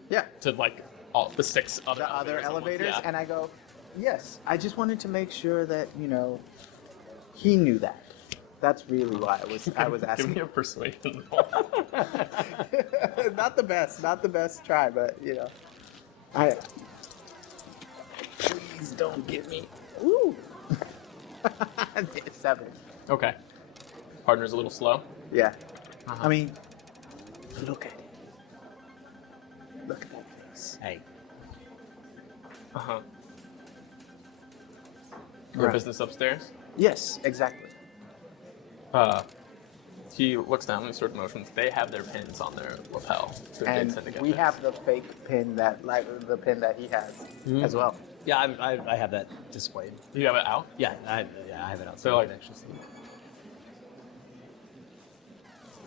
to like all the 6 other The other elevators, Yeah. and I go, yes. I just wanted to make sure that he knew that. That's really why I was asking. Give me a persuasion roll. Not the best try, but I. Please don't get me. Ooh. 7. Okay. Partner's a little slow. Yeah. I mean, look at it. Look at that face. Hey. Your Right. business upstairs? Yes, exactly. He looks down and sort of motions. They have their pins on their lapel. And we have the fake pin that he has as well. Yeah, I have that displayed. You have it out? Yeah, I have it out. So, like- actually see.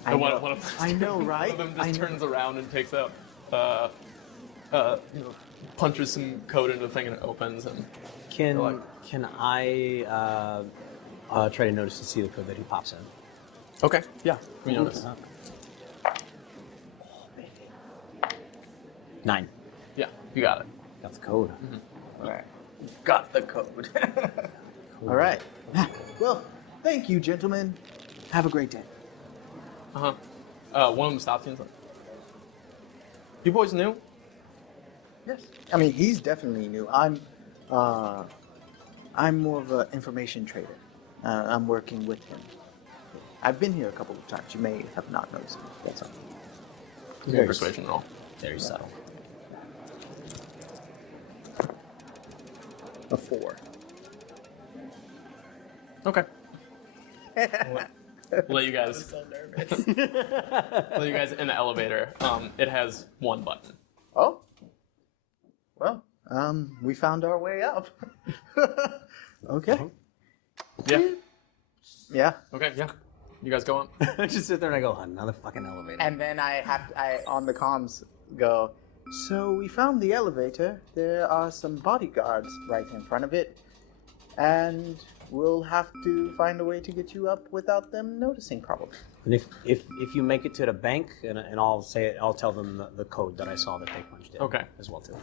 I And know, one of them, I know, right? One of them I just know. turns around and takes out, punches some code into the thing and it opens. And Can I try to notice to see the code that he pops in? okay, yeah, we notice. 9. Yeah, you got it. Got the code. All right. Got the code. All right. Well, thank you, gentlemen. Have a great day. One of them stops and he's like, You boys new? Yes. I mean, he's definitely new. I'm more of an information trader. I'm working with him. I've been here a couple of times. You may have not noticed me. That's all. Good persuasion roll. Very subtle. A 4. Okay. We'll let you guys. Let you guys in the elevator. It has one button. Oh. Well, we found our way up. Okay. Yeah. Yeah. Okay. Yeah. You guys go on. I just sit there and I go, another fucking elevator. And then I on the comms go, so we found the elevator. There are some bodyguards right in front of it. And we'll have to find a way to get you up without them noticing, probably. And if you make it to the bank, and I'll say it, I'll tell them the code that I saw that they punched in. Okay. As well too.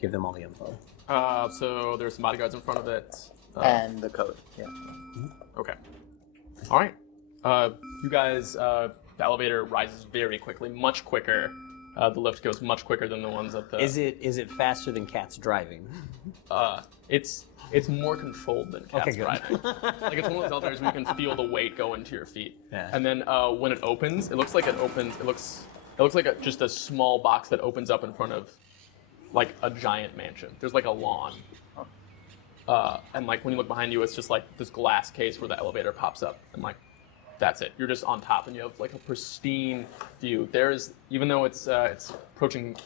Give them all the info. So there's some bodyguards in front of it. And the code. Yeah. Okay. All right. You guys, the elevator rises very quickly, much quicker. The lift goes much quicker than the ones at the. Is it faster than cats driving? It's more controlled than cats Okay, good. driving. Like it's one of those elevators where you can feel the weight go into your feet. Yeah. And then when it opens, it looks like just a small box that opens up in front of like a giant mansion. There's like a lawn. And like when you look behind you, it's just like this glass case where the elevator pops up, and like that's it. You're just on top, and you have like a pristine view. There's, even though it's approaching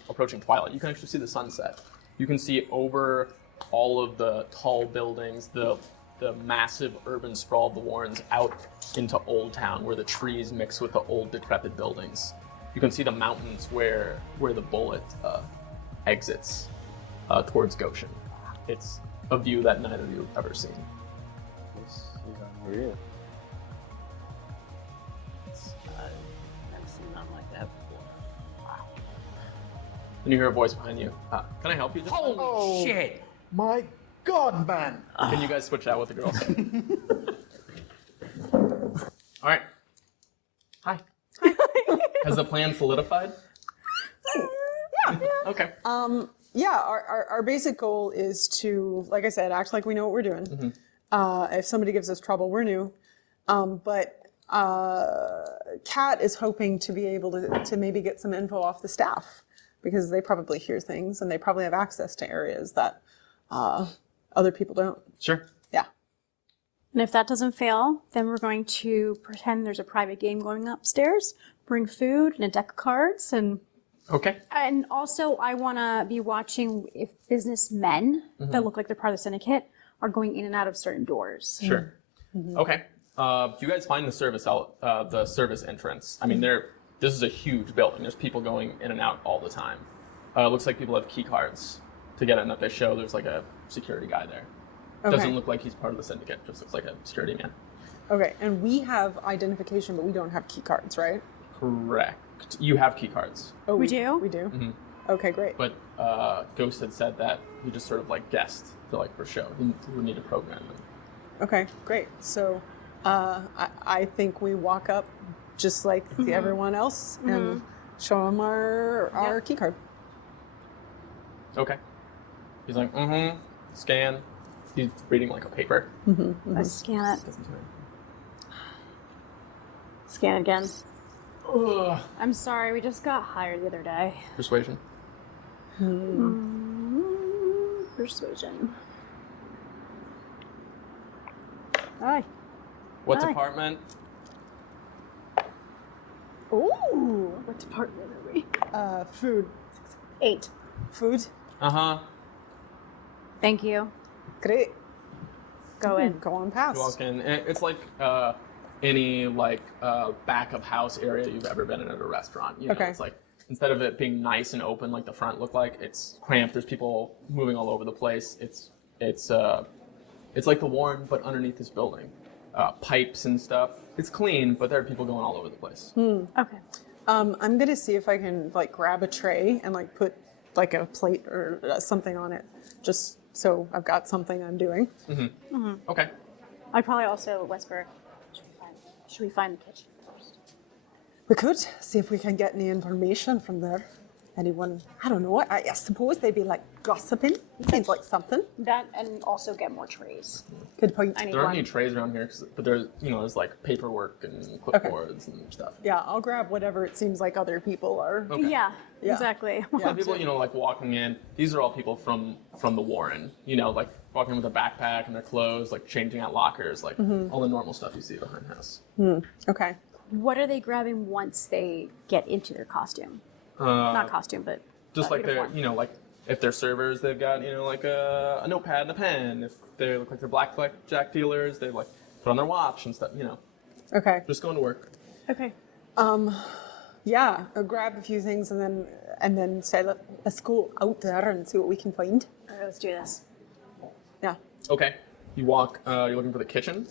twilight, you can actually see the sunset. You can see over all of the tall buildings, the massive urban sprawl of the Warrens out into Old Town, where the trees mix with the old decrepit buildings. You can see the mountains where the bullet exits towards Goshen. It's a view that neither of you have ever seen. This is unreal. I've never seen nothing like that before. And you hear a voice behind you. Can I help you? Just Holy shit! My God, man! Can you guys switch out with the girls? All right. Hi. Has the plan solidified? Yeah. Okay. Yeah, our basic goal is to, like I said, act like we know what we're doing. If somebody gives us trouble, we're new. But Kat is hoping to be able to maybe get some info off the staff, because they probably hear things and they probably have access to areas that other people don't. Sure. Yeah. And if that doesn't fail, then we're going to pretend there's a private game going upstairs, bring food and a deck of cards, and Okay. also I want to be watching if businessmen that look like they're part of the syndicate are going in and out of certain doors. Sure. Okay. You guys find the service entrance. I mean, this is a huge building. There's people going in and out all the time. It looks like people have key cards to get in that they show. There's like a security guy there. Okay. Doesn't look like he's part of the syndicate. Just looks like a security man. Okay, and we have identification, but we don't have key cards, right? Correct. You have key cards. Oh, We do? We do? Okay, great. But Ghost had said that he just sort of like guessed for show. He would need to program them. Okay, great. So I think we walk up just like everyone else and show them our key card. Okay. He's like, scan. He's reading like a paper. I scan it. Scan it again. Ugh. I'm sorry, we just got hired the other day. Persuasion. Persuasion. Hi. What Hi. department? Ooh. What department are we? Food. 8. Food. Uh-huh. Thank you. Great. Go in. Go on past. You walk in. It's like any back of house area you've ever been in at a restaurant. You know, Okay. It's like, instead of it being nice and open like the front looked like, it's cramped. There's people moving all over the place. It's like the Warren, but underneath this building. Pipes and stuff. It's clean, but there are people going all over the place. Okay. I'm gonna see if I can grab a tray and put a plate or something on it, just so I've got something I'm doing. Okay. I'd probably also whisper, should we find the kitchen first? We could see if we can get any information from there. anyone, I don't know, I suppose they'd be like gossiping. It seems like something. That and also get more trays. Good point. I need There aren't one. any trays around here, but there's, there's like paperwork and clipboards and stuff. Yeah, I'll grab whatever it seems like other people are. Okay. Yeah, Yeah. exactly. A lot of people, like walking in, these are all people from the Warren, like walking in with a backpack and their clothes, like changing out lockers, like all the normal stuff you see behind house. Okay. What are they grabbing once they get into their costume? Not costume, but Just like they're, uniform. like if they're servers, they've got, like a notepad and a pen. If they look like they're blackjack dealers, they like put on their watch and stuff, Okay. just going to work. Okay. Yeah, I'll grab a few things and then say, let's go out there and see what we can find. All right, let's do this. Yeah. Okay. You walk, you're looking for the kitchen?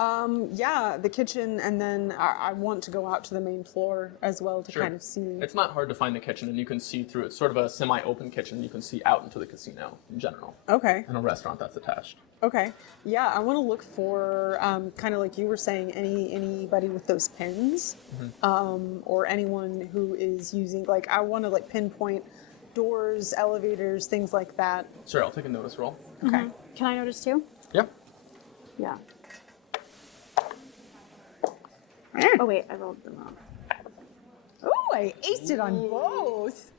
Yeah, the kitchen, and then I want to go out to the main floor as well to kind of see. It's not hard to find the kitchen, and you can see through it. It's sort of a semi-open kitchen. You can see out into the casino in general, Okay. and a restaurant that's attached. Okay. Yeah, I want to look for kind of like you were saying, anybody with those pins, or anyone who is using I want to pinpoint doors, elevators, things like that. Sure, I'll take a notice roll. Okay. Can I notice too? Yep. Yeah. Oh wait, I rolled them wrong. Oh, I aced it on both.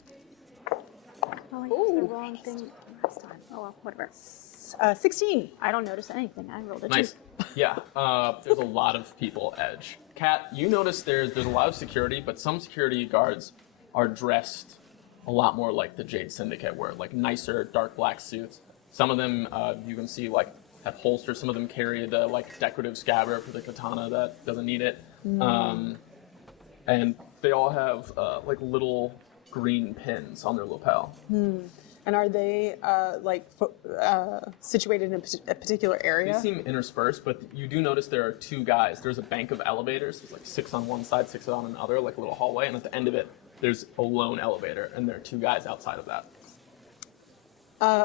Oh, I used the wrong thing last time. Oh well, whatever. 16. I don't notice anything. I rolled a Nice. 2. Yeah. There's a lot of people edge. Kat, you notice there's a lot of security, but some security guards are dressed a lot more like the Jade Syndicate were, like nicer, dark black suits. Some of them you can see have holsters. Some of them carry the decorative scabbard for the katana that doesn't need it. And they all have little green pins on their lapel. And are they situated in a particular area? They seem interspersed, but you do notice there are two guys. There's a bank of elevators. There's 6 on one side, 6 on another, like a little hallway. And at the end of it, there's a lone elevator, and there are 2 guys outside of that.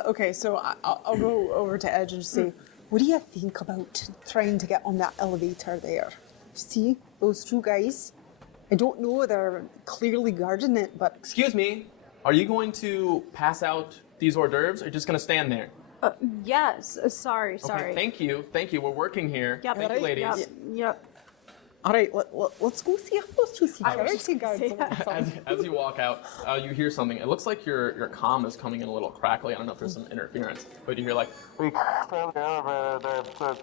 Okay, so I'll go over to Edge and just say, what do you think about trying to get on that elevator there? See, those 2 guys? I don't know, they're clearly guarding it, but... Excuse me, are you going to pass out these hors d'oeuvres, or just going to stand there? Yes. Sorry. Okay, thank you. We're working here. Yep. Thank you, ladies. Yep. All right, let's go see how those 2 security guards say look. As you walk out, you hear something. It looks like your comm is coming in a little crackly. I don't know if there's some interference, but you hear We found the elevator. There's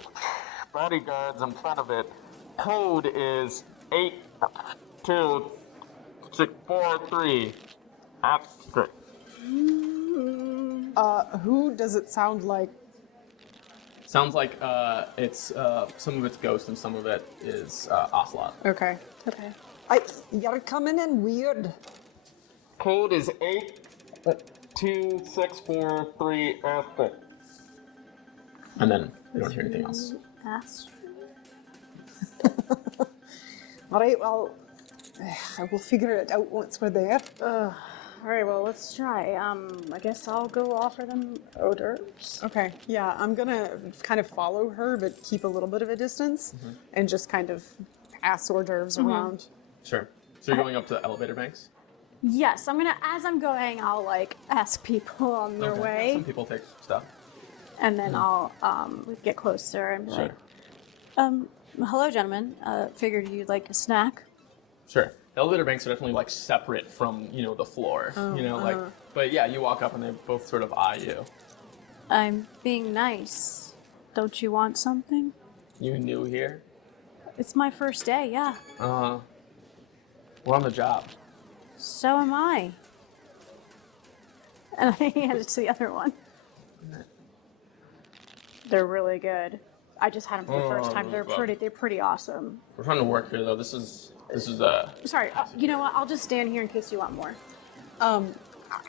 bodyguards in front of it. Code is 82643. That's great. Who does it sound like? sounds like it's some of it's Ghost and some of it is Ocelot. Okay. Okay. You're coming in weird. Code is 82643 F. And then we don't hear anything else. Ass. All right, well, I will figure it out once we're there. All right, well, let's try. I guess I'll go offer them hors d'oeuvres. Okay, yeah, I'm gonna kind of follow her, but keep a little bit of a distance, and just kind of pass hors d'oeuvres around. Sure. So you're going up to the elevator banks? Yes, I'm gonna. As I'm going, I'll like ask people on their Okay. way, Some people take stuff. and then I'll get closer and be Sure. like, "Hello, gentlemen. Figured you'd like a snack." Sure. Elevator banks are definitely like separate from, the floor. But yeah, you walk up and they both sort of eye you. I'm being nice. Don't you want something? You new here? It's my first day. Yeah. We're on the job. So am I. And I hand it to the other one. They're really good. I just had them for the first time. They're pretty awesome. We're trying to work here though. This is Sorry, you know what? I'll just stand here in case you want more.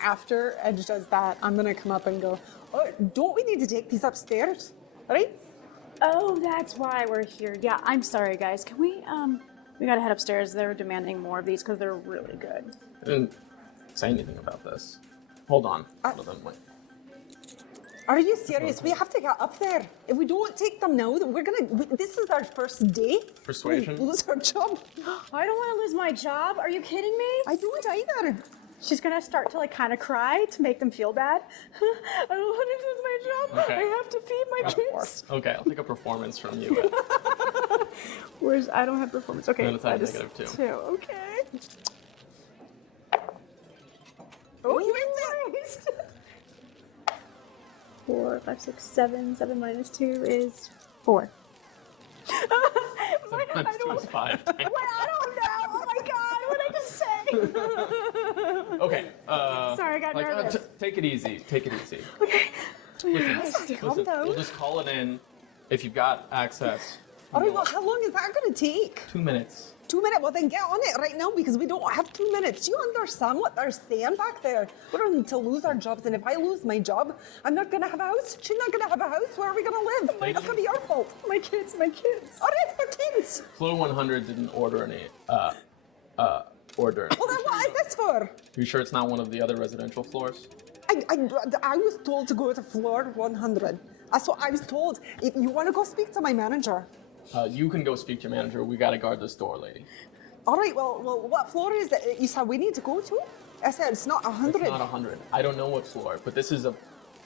After Edge does that, I'm gonna come up and go, oh, don't we need to take these upstairs? All right? Oh, that's why we're here. Yeah, I'm sorry, guys. Can we gotta head upstairs. They're demanding more of these because they're really good. I didn't say anything about this. Hold on. One of them went. Are you serious? We have to get up there. If we don't take them now, then this is our first day. Persuasion? We lose our job. I don't want to lose my job. Are you kidding me? I don't either. She's gonna start to like kind of cry to make them feel bad. I don't want to lose my job. Okay. I have to feed my kids. Okay, I'll take a performance from you. Where's I don't have performance. Okay, And it's I at just -2. two. Okay. Oh, you increased. 4, 5, 6, 7. 7 minus 2 is 4. That's 2 is 5. I don't know. Oh my god, what did I just say? Okay. Sorry, I got nervous. Take it easy. Take it easy. Okay. Listen, we'll just call it in if you've got access. All right, well, how long is that going to take? 2 minutes. 2 minutes? Well, then get on it right now because we don't have 2 minutes. Do you understand what they're saying back there? We're going to lose our jobs, and if I lose my job, I'm not going to have a house. She's not going to have a house. Where are we going to live? Lady. That's going to be your fault. My kids. All right, the kids. Floor 100 didn't order any order. Well, then what is this for? You sure it's not one of the other residential floors? I was told to go to floor 100. That's what I was told. If you want to go speak to my manager. You can go speak to your manager. We gotta guard this door, lady. All right, well, what floor is it you said we need to go to? I said it's not 100. It's not 100. I don't know what floor, but this is a.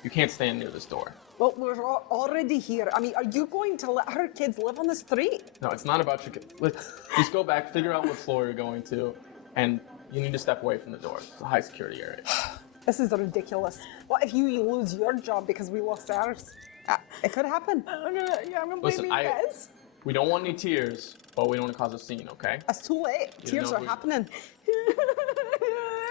You can't stand near this door. Well, we're already here. I mean, are you going to let her kids live on the street? No, it's not about your kid. Just go back, figure out what floor you're going to, and you need to step away from the door. It's a high security area. This is ridiculous. What if you lose your job because we lost ours? It could happen. I'm gonna blame Listen, you guys. We don't want any tears, but we don't want to cause a scene, okay? It's too late. You Tears know are who- happening.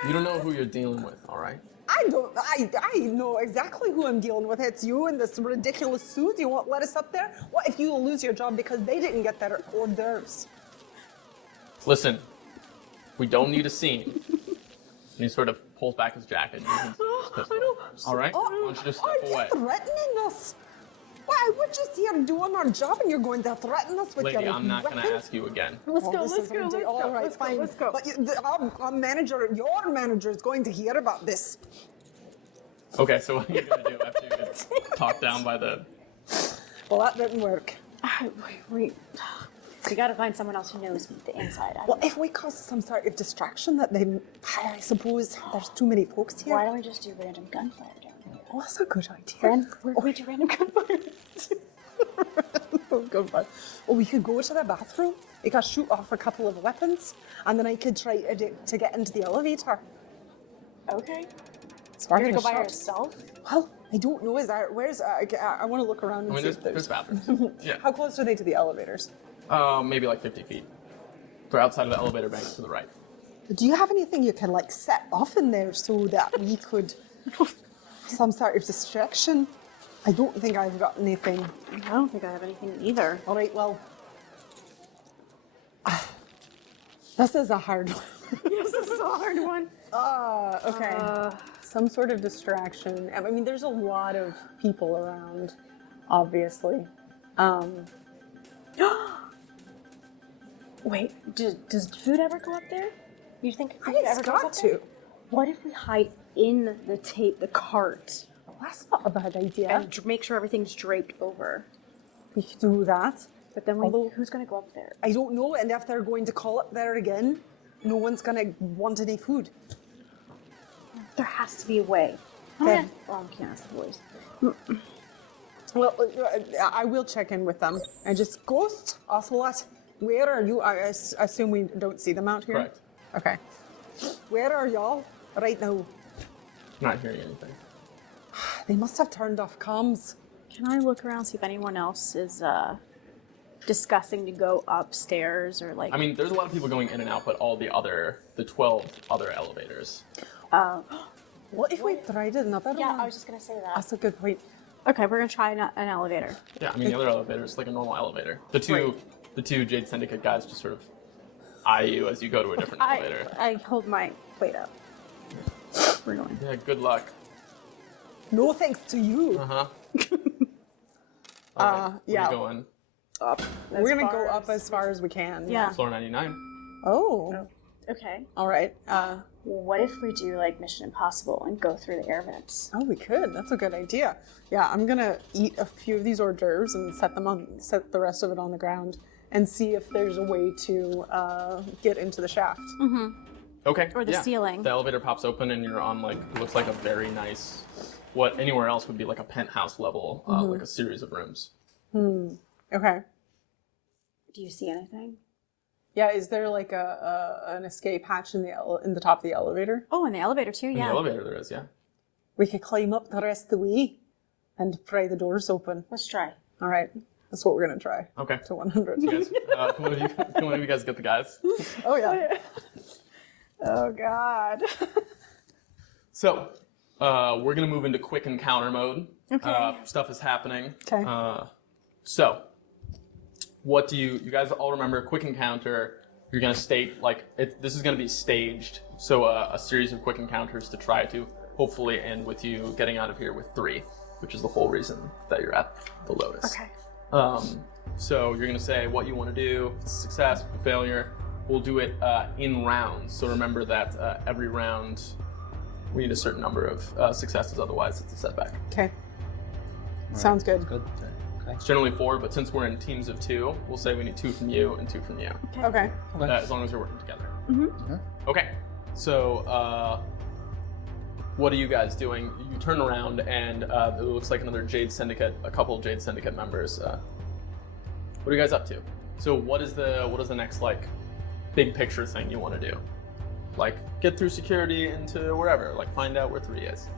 You don't know who you're dealing with, all right? I know exactly who I'm dealing with. It's you in this ridiculous suit. You won't let us up there? What if you lose your job because they didn't get their hors d'oeuvres? Listen, we don't need a scene. And he sort of pulls back his jacket. And his pistol. All right? Why don't you just are step you away? threatening us? Why, we're just here doing our job and you're going to threaten us with Lady, your I'm not going to weapon? ask you again. Let's go. This Let's is go. Let's ridiculous. go. All right, Let's go. fine. Let's go. But our manager, your manager, is going to hear about this. Okay, so what are you going to do after you get talked down by the... Well, that didn't work. Wait. We gotta find someone else who knows the inside. Well, if we cause some sort of distraction that they, I suppose there's too many folks here. Why don't we just do random gunfire down here? Oh, that's a good idea. Then we're going to random gunfire. Oh, good one. Well, we could go to the bathroom. We could shoot off a couple of weapons, and then I could try to get into the elevator. Okay. Start You're gonna the go by shot. yourself? Well, I don't know. Is that where's? I want to look around and I mean, see there's, if there's there's. bathrooms. Yeah. How close are they to the elevators? Maybe like 50 feet. They're outside of the elevator bank to the right. Do you have anything you can like set off in there so that we could some sort of distraction? I don't think I've got anything. I don't think I have anything either. All right, well, this is a hard one. This is a hard one. Okay. Some sort of distraction. I mean, there's a lot of people around, obviously. Wait, does food ever go up there? You think food It's ever goes got up there? to. What if we hide in the cart That's not a bad idea. and make sure everything's draped over? We could do that. But then Although- who's gonna go up there? I don't know, and if they're going to call it there again, no one's gonna want any food. There has to be a way. Then- Oh, I can't ask the boys. Well, I will check in with them. And just Ghost, Ocelot, where are you? I assume we don't see them out here? Correct. Okay. Where are y'all right now? Not hearing anything. They must have turned off comms. Can I look around see if anyone else is discussing to go upstairs or like? I mean, there's a lot of people going in and out, but all the 12 other elevators. What if we tried another yeah, one? I was just gonna say that. That's a good point. Okay, we're gonna try an elevator. Yeah, I mean, the other elevator is like a normal elevator. The two Jade Syndicate guys just sort of eye you as you go to a different elevator. I hold my plate up. We're going. Yeah, good luck. No thanks to you. Uh-huh. All right, yeah. Where you going? Up. We're gonna go up as far as we can. Yeah. Floor 99. Oh. Okay. All right. What if we do like Mission Impossible and go through the air vents? Oh, we could. That's a good idea. Yeah, I'm gonna eat a few of these hors d'oeuvres and set the rest of it on the ground and see if there's a way to get into the shaft. Okay. Or the ceiling. The elevator pops open and you're on like it looks like a very nice, what anywhere else would be like a penthouse level, like a series of rooms. Okay. Do you see anything? Yeah, is there like an escape hatch in the top of the elevator? Oh, in the elevator too, In yeah. the elevator there is, yeah. We could climb up the rest of the way and pry the doors open. Let's try. All right, that's what we're gonna try. Okay. To 100. You guys, can one of you guys get the guys? Oh yeah. Oh God. So, we're gonna move into quick encounter mode. Okay. Stuff is happening. Okay. So, what do you guys all remember? Quick encounter. You're gonna state this is gonna be staged. So a series of quick encounters to try to hopefully end with you getting out of here with 3, which is the whole reason that you're at the Lotus. Okay. So you're gonna say what you want to do. If it's a success, if it's a failure. We'll do it in rounds. So remember that every round we need a certain number of successes. Otherwise, it's a setback. Okay. Sounds good. Good. Okay. It's generally 4, but since we're in teams of 2, we'll say we need 2 from you and 2 from you. Okay. As long as you're working together. Okay. So, what are you guys doing? You turn around and it looks like another Jade Syndicate, a couple of Jade Syndicate members. What are you guys up to? So, what is the next like big picture thing you want to do? Like get through security into wherever. Like find out where 3 is.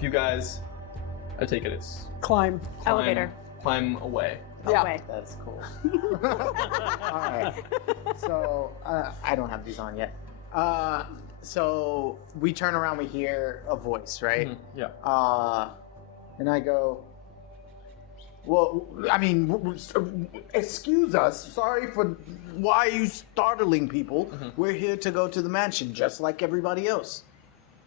You guys, I take it it's Climb. Elevator. Climb away. Yeah. Away. That's cool. All right. So I don't have these on yet. So we turn around, we hear a voice, right? Yeah. And I go, well, I mean, excuse us. Sorry for why are you startling people. We're here to go to the mansion, just like everybody else.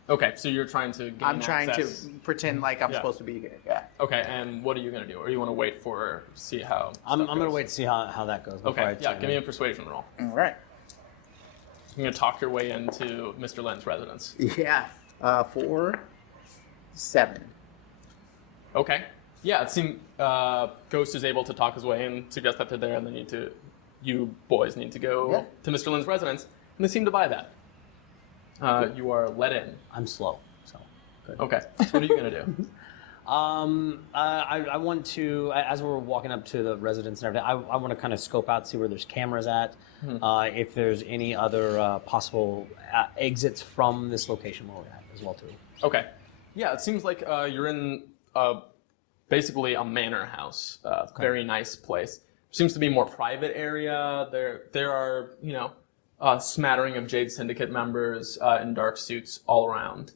Okay, so you're trying to gain I'm trying access. to pretend like I'm supposed to be here. Yeah. Okay, and what are you gonna do? Or you want to wait for see how? I'm stuff gonna goes? wait to see how that goes. before I Okay, yeah. chime Give me in. a persuasion roll. All right. You're gonna talk your way into Mr. Len's residence. Yeah. 4, 7. Okay. Yeah, it seems Ghost is able to talk his way in, suggest that they're there, and you boys need to go to Mr. Lin's residence, and they seem to buy that. You are let in. I'm slow, so good. Okay. So what are you gonna do? I want to, as we're walking up to the residence and everything, I want to kind of scope out, see where there's cameras at, if there's any other possible exits from this location where we're at as well too. Okay. Yeah, it seems like you're in basically a manor house. Very nice place. Seems to be a more private area. There are a smattering of Jade Syndicate members in dark suits all around.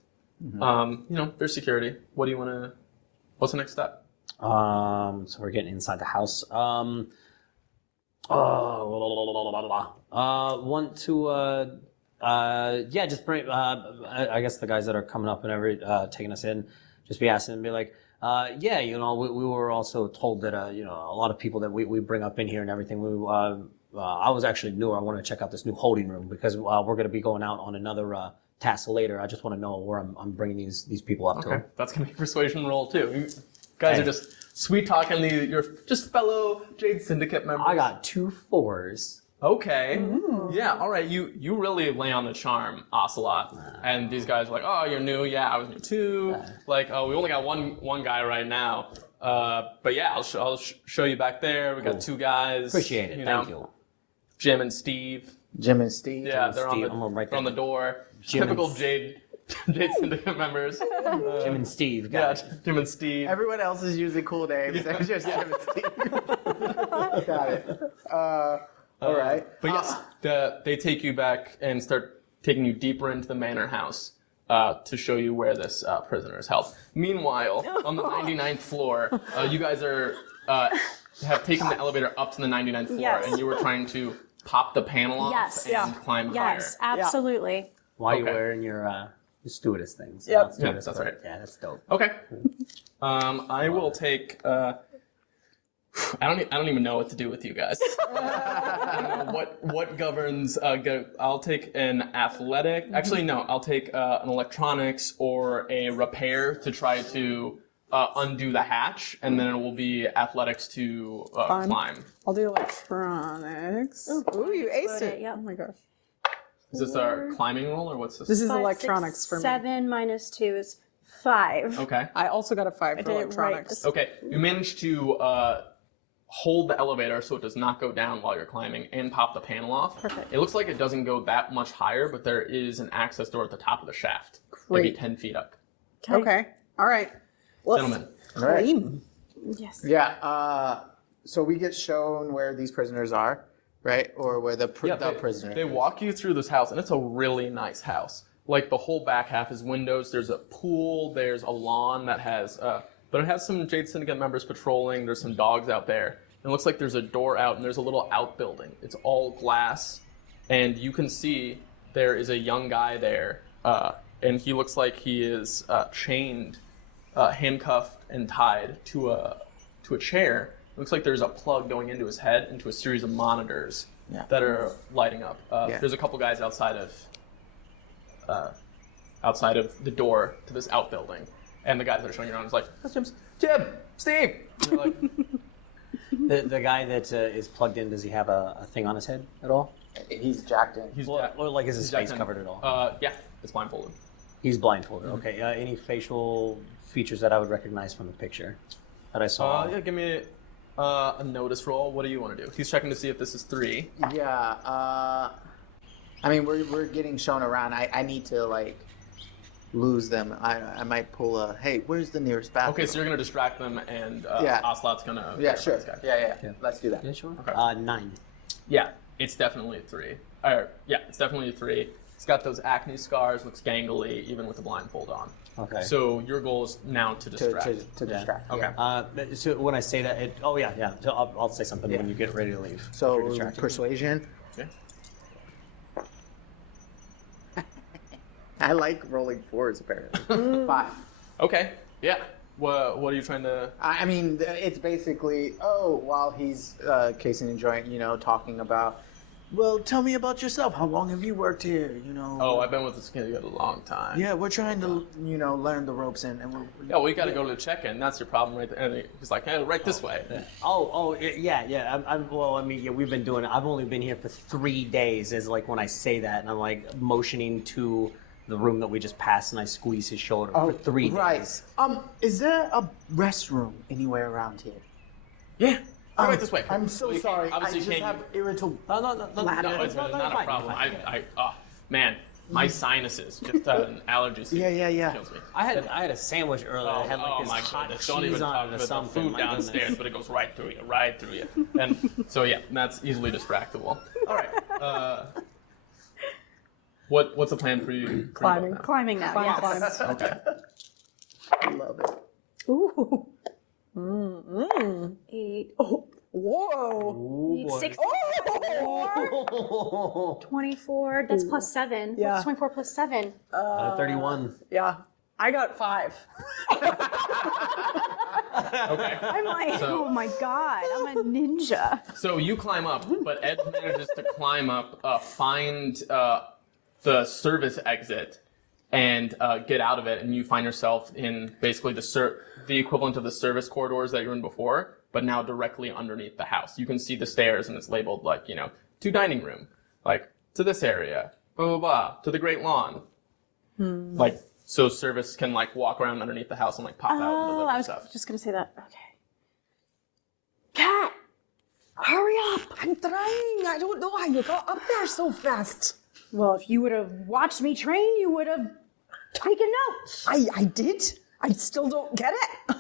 There's security. What do you want to? What's the next step? So we're getting inside the house. Want to just bring. I guess the guys that are coming up and taking us in, just be asking and be like, we were also told that a lot of people that we bring up in here and everything. I was actually new. I want to check out this new holding room because we're going to be going out on another task later. I just want to know where I'm bringing these people up to. Okay, that's gonna be a persuasion roll too. You guys are just sweet talking your just fellow Jade Syndicate members. I got 2 4s. Okay. Yeah. All right. You really lay on the charm, Ocelot. And these guys are like, oh, you're new. Yeah, I was new too. We only got one guy right now. But yeah, I'll show you back there. We got 2 guys. Appreciate it. Thank you. Jim and Steve. Jim and Steve. Yeah, they're Steve, on I'm right the there. door. Jim Typical and- Jade Syndicate members. Jim and Steve. Yeah, Got it. Jim and Steve. Everyone else is using cool names. It's just Jim and Steve. Got it. All right. But yes, they take you back and start taking you deeper into the manor house to show you where this prisoner is held. Meanwhile, on the 99th floor, you guys have taken the elevator up to the 99th floor, Yes. and you were trying to pop the panel off Yes. and climb higher. Yes, absolutely. Why are you Okay. wearing your stewardess things? Yep. Not stewardess, that's but- right. Yeah, that's dope. Okay. I will take. I don't even know what to do with you guys. I don't know what governs. I'll take an athletic. Actually, no. I'll take an electronics or a repair to try to undo the hatch, and then it will be athletics to climb. I'll do electronics. Ooh, you aced it. Yep. Oh my gosh. Is this our climbing roll or what's this? This is 5, electronics 6, for me. 7 minus 2 is 5. Okay. I also got a 5 for did it right electronics. this- Okay. You managed to hold the elevator so it does not go down while you're climbing and pop the panel off. Perfect. It looks like it doesn't go that much higher, but there is an access door at the top of the shaft. Maybe Great. 10 feet up. Okay. All right. Let's Gentlemen. All right. climb. Yes. Yeah. So we get shown where these prisoners are, right? Or where the prisoner. They walk you through this house, and it's a really nice house. Like, the whole back half is windows. There's a pool. There's a lawn that has... but it has some Jade Syndicate members patrolling. There's some dogs out there. It looks like there's a door out, and there's a little outbuilding. It's all glass, and you can see there is a young guy there, and he looks like he is chained, handcuffed, and tied to a chair. It looks like there's a plug going into his head, into a series of monitors that are lighting up. There's a couple guys outside of the door to this outbuilding, and the guys that are showing you around is like, "That's Jim, Steve." And they're like, The guy that is plugged in, does he have a thing on his head at all? He's jacked in. Or like is his face covered at all? Yeah, it's blindfolded. He's blindfolded. Okay. Any facial features that I would recognize from the picture that I saw? Yeah, give me a notice roll. What do you want to do? He's checking to see if this is 3. Yeah. I mean, we're getting shown around. I need to like lose them. I might pull a. Hey, where's the nearest bathroom? Okay, so you're gonna distract them, and Yeah. Ocelot's gonna. Yeah, sure. This guy. Yeah. Let's do that. Yeah, sure. Okay. 9. Yeah, it's definitely a 3. Yeah, it's definitely a 3. He's got those acne scars, looks gangly, even with the blindfold on. Okay. So your goal is now to distract. To distract. Okay. So when I say that, yeah. So I'll say something when you get ready to leave. If So you're distracted. persuasion. Yeah. I like rolling 4s apparently. 5. Okay. Yeah. What are you trying to? I mean, it's basically while he's casing and joint, talking about. Well, tell me about yourself. How long have you worked here? Oh, I've been with this kid a long time. Yeah, we're trying to, learn the ropes and we're. Yeah, well, you got to go to the check-in. That's your problem, right there. And he's like, hey, right this way. Yeah. We've been doing it. I've only been here for 3 days. Is like when I say that, and I'm like motioning to the room that we just passed, and I squeeze his shoulder for 3 days. Right. Is there a restroom anywhere around here? Yeah. Right this way. I'm so Well, sorry. I obviously just you can't. have irritable. No, No, it's not a problem. Man, my sinuses, just an allergy season Yeah. kills me. I had a sandwich earlier that had like this my hot goodness! cheese Don't even on talk it or about the something. food My downstairs, goodness. but it goes right through you. And so yeah, that's easily distractible. All right. What's the plan for you? Climbing. Climbing now, yes. Climb. Okay. I love it. Ooh. 8. 8. Oh, whoa. 6. 24. That's plus 7. Yeah. What's 24 plus 7? 31. Yeah. I got 5. Okay. I'm like, So- oh my god, I'm a ninja. So you climb up, but Ed manages to climb up, find the service exit, and get out of it, and you find yourself in basically the equivalent of the service corridors that you were in before, but now directly underneath the house. You can see the stairs, and it's labeled like, to dining room, like to this area, blah blah blah, to the great lawn. Like, so service can like walk around underneath the house and like pop out and Oh, deliver I was stuff. just gonna say that. Okay. Cat, hurry up! I'm trying. I don't know how you got up there so fast. Well, if you would have watched me train, you would have taken notes. I did. I still don't get it.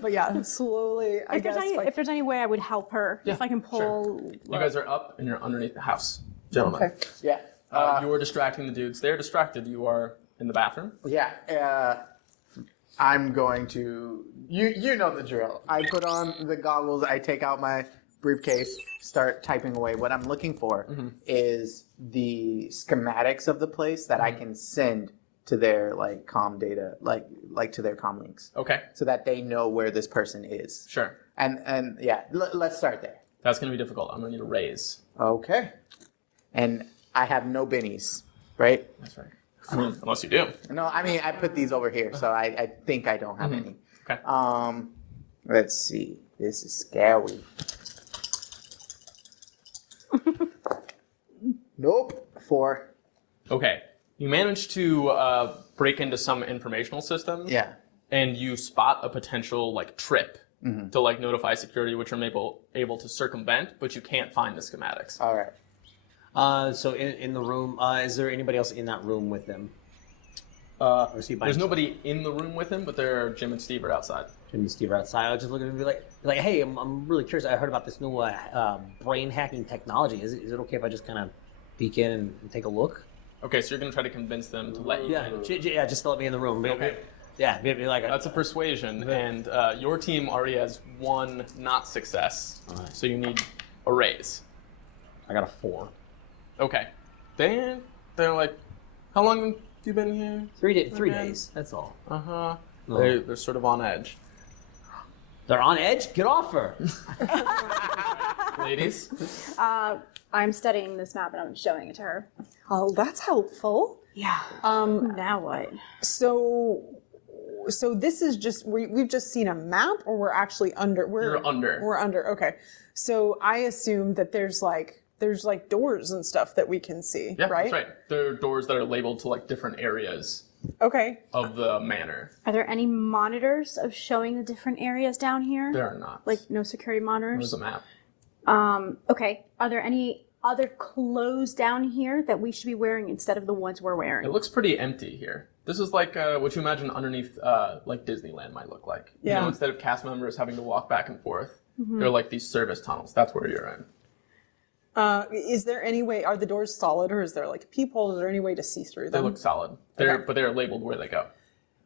But yeah, slowly, I guess. If there's any way I would help her, if I can pull. You guys are up and you're underneath the house, gentlemen. Okay. Yeah. You are distracting the dudes. They're distracted. You are in the bathroom. Yeah. I'm going to. You know the drill. I put on the goggles. I take out my briefcase. Start typing away. What I'm looking for is the schematics of the place that I can send to their like comm data, like to their comm links, Okay. so that they know where this person is. Sure. And yeah, let's start there. That's going to be difficult. I'm going to need a raise. Okay. And I have no bennies, right? That's right. I mean, unless you do. No, I mean I put these over here, so I think I don't have any. Okay. Let's see. This is scary. Nope. 4. Okay. You manage to break into some informational systems. Yeah. And you spot a potential like trip to like notify security, which you're able to circumvent, but you can't find the schematics. All right. So in the room, is there anybody else in that room with them? Or is he by There's himself? nobody in the room with him, but Jim and Steve are outside. Jim and Steve are outside. I'll just look at him and be like, hey, I'm really curious. I heard about this new brain hacking technology. Is it okay if I just kind of peek in and take a look? Okay, so you're gonna try to convince them to let you in. Yeah, just let me in the room. Okay. Yeah, be like That's a persuasion, and your team already has 1 not success, so you need a raise. I got a 4. Okay. They're like, how long have you been here? 3 days. That's all. Uh-huh. Oh. They're sort of on edge. They're on edge. Get off her. Ladies? I'm studying this map and I'm showing it to her. Oh, that's helpful. Yeah. Now what? So this is just we've just seen a map, or we're actually under. You're under. We're under. Okay. So I assume that there's like doors and stuff that we can see, Yeah, right? that's right. There are doors that are labeled to like different areas Okay. of the manor. Are there any monitors of showing the different areas down here? There are not. Like no security monitors? There's a map. Okay. Are there any other clothes down here that we should be wearing instead of the ones we're wearing? It looks pretty empty here. This is like what you imagine underneath like Disneyland might look like. Yeah. You know, instead of cast members having to walk back and forth, they're like these service tunnels. That's where you're in. Is there any way? Are the doors solid, or is there like a peephole? Is there any way to see through They them? look solid. But they're labeled where they go.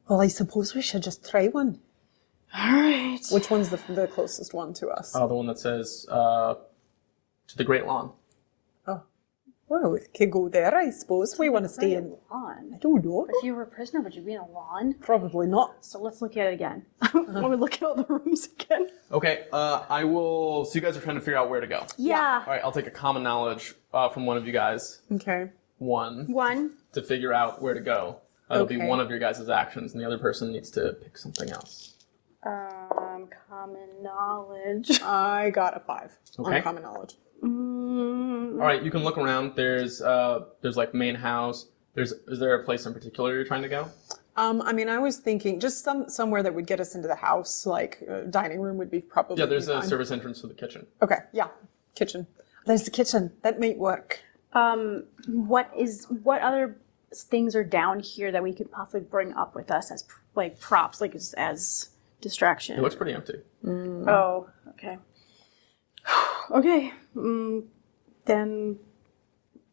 Well, I suppose we should just try one. All right. Which one's the closest one to us? The one that says to the Great Lawn. Well, we could go there, I suppose. We want to stay in. Lawn. I don't know. If you were a prisoner, would you be in a lawn? Probably not. So let's look at it again. Want we look at all the rooms again? Okay, I will. So you guys are trying to figure out where to go. Yeah. All right, I'll take a common knowledge from one of you guys. Okay. One. To figure out where to go. That'll be Okay. one of your guys' actions, and the other person needs to pick something else. Common knowledge. I got a 5 Okay. on common knowledge. All right, you can look around. There's like main house. Is there a place in particular you're trying to go? I mean, I was thinking just somewhere that would get us into the house, like dining room would be probably. Yeah, there's a fine. service entrance to the kitchen. Okay, yeah, kitchen. There's the kitchen. That might work. What other things are down here that we could possibly bring up with us as like props, like as distraction? It looks pretty empty. Oh, okay. Okay. Then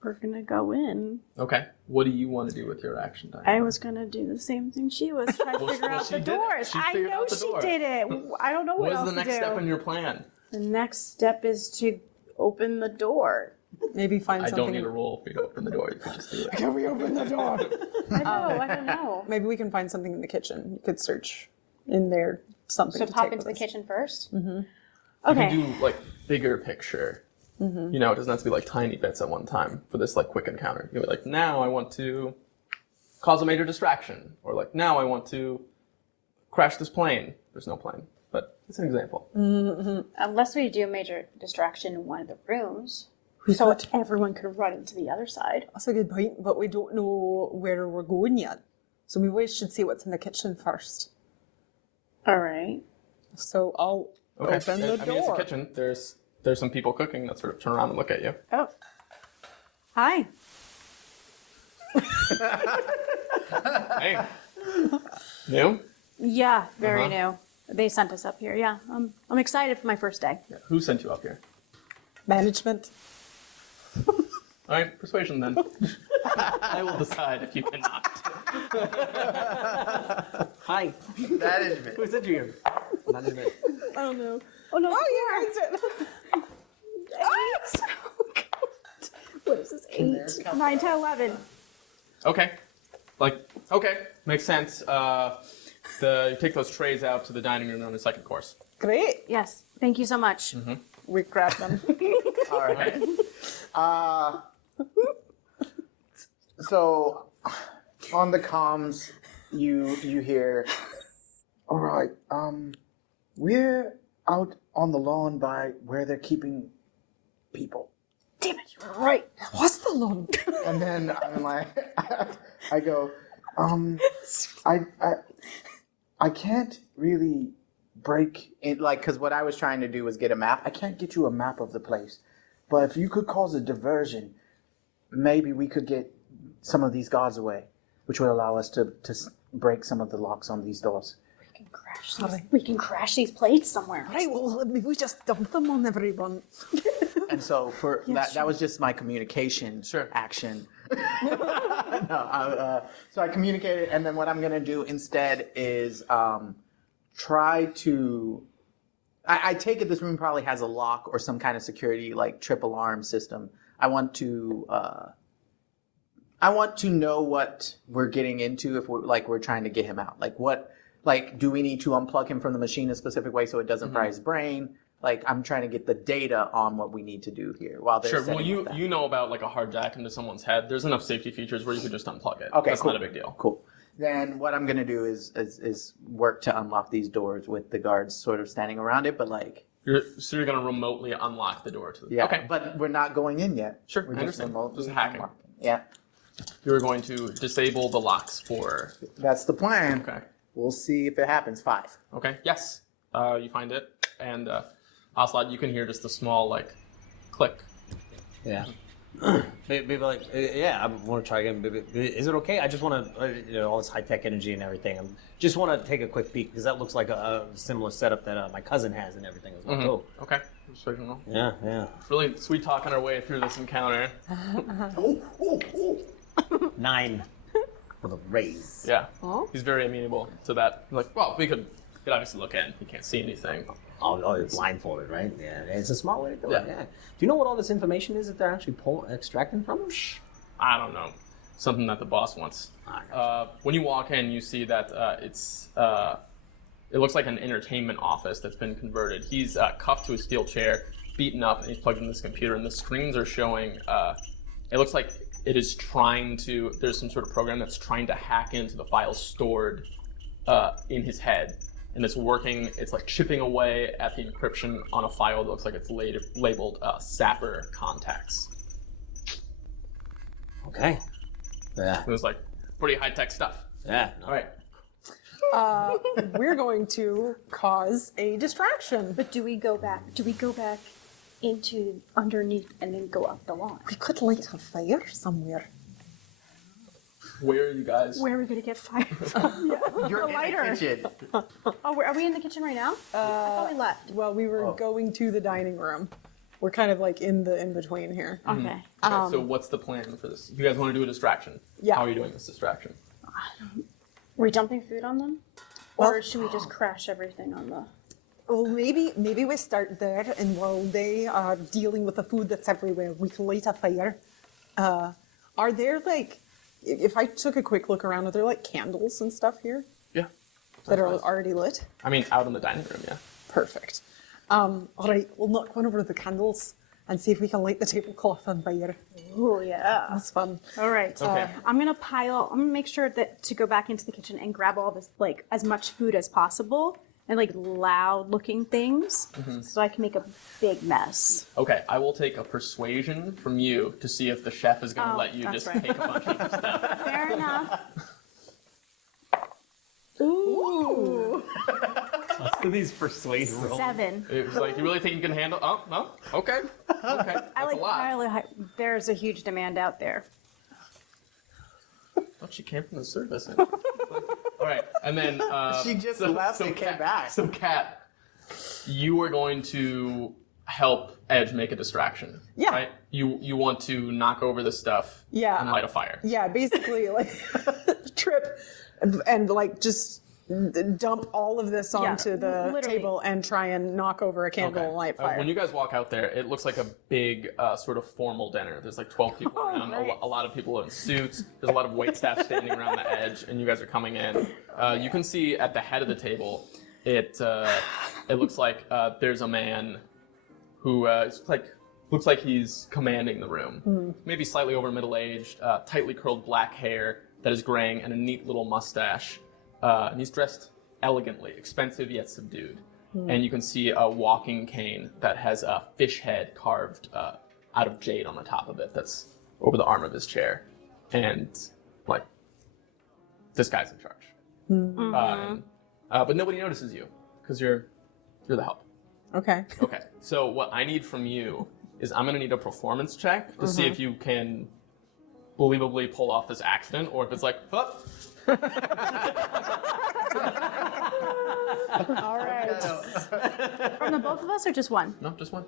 we're gonna go in. Okay. What do you want to do with your action time? I was gonna do the same thing she was, try to figure out she the did it. doors. She I figured know out the she door. did it. I don't know what What else is the to next do. step in your plan? The next step is to open the door. Maybe find I something. don't need a roll for you to open the door. You can just do it. Can we open the door? I don't know. Maybe we can find something in the kitchen. You could search in there something. So to pop take into with the us. kitchen first. You Okay. can do like bigger picture. You know, it doesn't have to be like tiny bits at one time for this like quick encounter. You'll be like, now I want to cause a major distraction, or like now I want to crash this plane. There's no plane, but it's an example. Unless we do a major distraction in one of the rooms, so everyone could run into the other side. That's a good point, but we don't know where we're going yet. So maybe we should see what's in the kitchen first. All right. So I'll Okay. open the I mean, it's a door. kitchen. There's some people cooking that sort of turn around and look at you. Oh. Hi. Hey. New? Yeah, very new. They sent us up here. Yeah, I'm excited for my first day. Yeah. Who sent you up here? Management. All right, persuasion then. I will decide if you cannot. Hi. Management. Who sent you here? Management. I don't know. Oh no! Oh, yeah, I said. Eight. Oh, God. What is this? 8, 9, 10, 11. Okay. Okay, makes sense. You take those trays out to the dining room on the second course. Great. Yes. Thank you so much. We grab them. All right. So, on the comms, you hear, all right, we're out on the lawn by where they're keeping people. Damn it, you were right. What's the loan? And then I'm like, I go, I can't really break it, like, because what I was trying to do was get a map. I can't get you a map of the place, but if you could cause a diversion, maybe we could get some of these guards away, which would allow us to break some of the locks on these doors. We can crash these plates somewhere. Right, well, maybe we just dump them on everyone. And so for that was just my communication action. So I communicated, and then what I'm gonna do instead is try to. I take it this room probably has a lock or some kind of security, like trip alarm system. I want to know what we're getting into if we're trying to get him out. Like, do we need to unplug him from the machine a specific way so it doesn't fry his brain? Like, I'm trying to get the data on what we need to do here while they're Sure. Well, setting up that. you know about like a hard jack into someone's head. There's enough safety features where you could just unplug it. Okay, That's cool. not a big deal. Cool. Then what I'm gonna do is work to unlock these doors with the guards sort of standing around it, but like So you're gonna remotely unlock the door to the. yeah. Okay. But we're not going in yet. Sure, We're I understand. remotely Just hacking. unlocking. Yeah. You're going to disable the locks for. That's the plan. Okay. We'll see if it happens. 5. Okay. Yes. You find it, and Ocelot, you can hear just a small like click. Yeah. Maybe like, yeah, I want to try again. Is it okay? I just want to, all this high-tech energy and everything. I just want to take a quick peek because that looks like a similar setup that my cousin has and everything as well. Mm-hmm. Oh, Okay. Persuasion roll. yeah. It's really sweet talking our way through this encounter. 9 with a raise. Yeah. He's very amenable to that. He's like, well, we could obviously look in. He can't see anything. Oh, it's blindfolded, right? Yeah, it's a smart way to do it. Yeah. Yeah. Do you know what all this information is that they're actually extracting from him? I don't know. Something that the boss wants. When you walk in, you see that it looks like an entertainment office that's been converted. He's cuffed to a steel chair, beaten up, and he's plugged in this computer, and the screens are showing, it looks like it is trying to, there's some sort of program that's trying to hack into the files stored in his head. And it's working, it's like chipping away at the encryption on a file that looks like it's labeled Sapper Contacts. Okay. Yeah. It was like pretty high-tech stuff. Yeah. All right. We're going to cause a distraction. But do we go back into underneath and then go up the lawn? We could light a fire somewhere. Where are you guys? Where are we going to get fire from? You're The lighter. in the kitchen. Oh, are we in the kitchen right now? I thought we left. Well, we were going to the dining room. We're kind of like in between here. Okay. Okay, so what's the plan for this? You guys want to do a distraction? Yeah. How are you doing this distraction? Are we dumping food on them? Or should we just crash everything on the... Well, maybe we start there, and while they are dealing with the food that's everywhere, we can light a fire. Are there like, if I took a quick look around, are there like candles and stuff here Yeah. that are already lit? I mean, out in the dining room, yeah. Perfect. All right, we'll knock one over the candles and see if we can light the tablecloth on fire. Oh, yeah. That's fun. All right. Okay. I'm going to make sure that to go back into the kitchen and grab all this, like, as much food as possible and, like, loud-looking things so I can make a big mess. Okay, I will take a persuasion from you to see if the chef is going to let you that's just right. take a bunch of stuff. Fair enough. Ooh. These persuasion rolls. 7. It was like, you really think you can handle? Oh, no? Okay. Okay. That's a lot. There's a huge demand out there. Oh, she came from the service. All right, and then She just left and came back. So, Kat, you are going to help Edge make a distraction. Yeah. Right. You want to knock over this stuff. Yeah. And light a fire. Yeah, basically like trip and like just dump all of this onto the literally. table and try and knock over a candle and light fire. When you guys walk out there, it looks like a big sort of formal dinner. There's like 12 people around, great. a lot of people in suits. There's a lot of waitstaff standing around the edge, and you guys are coming in. You can see at the head of the table, it looks like there's a man who looks like he's commanding the room. Maybe slightly over middle-aged, tightly curled black hair that is graying, and a neat little mustache. And he's dressed elegantly, expensive yet subdued. And you can see a walking cane that has a fish head carved out of jade on the top of it that's over the arm of his chair. And, like, this guy's in charge. But nobody notices you, because you're the help. Okay. Okay, so what I need from you is I'm going to need a performance check to see if you can believably pull off this accident, or if it's like, oh. All right. From the both of us, or just one? No, just one.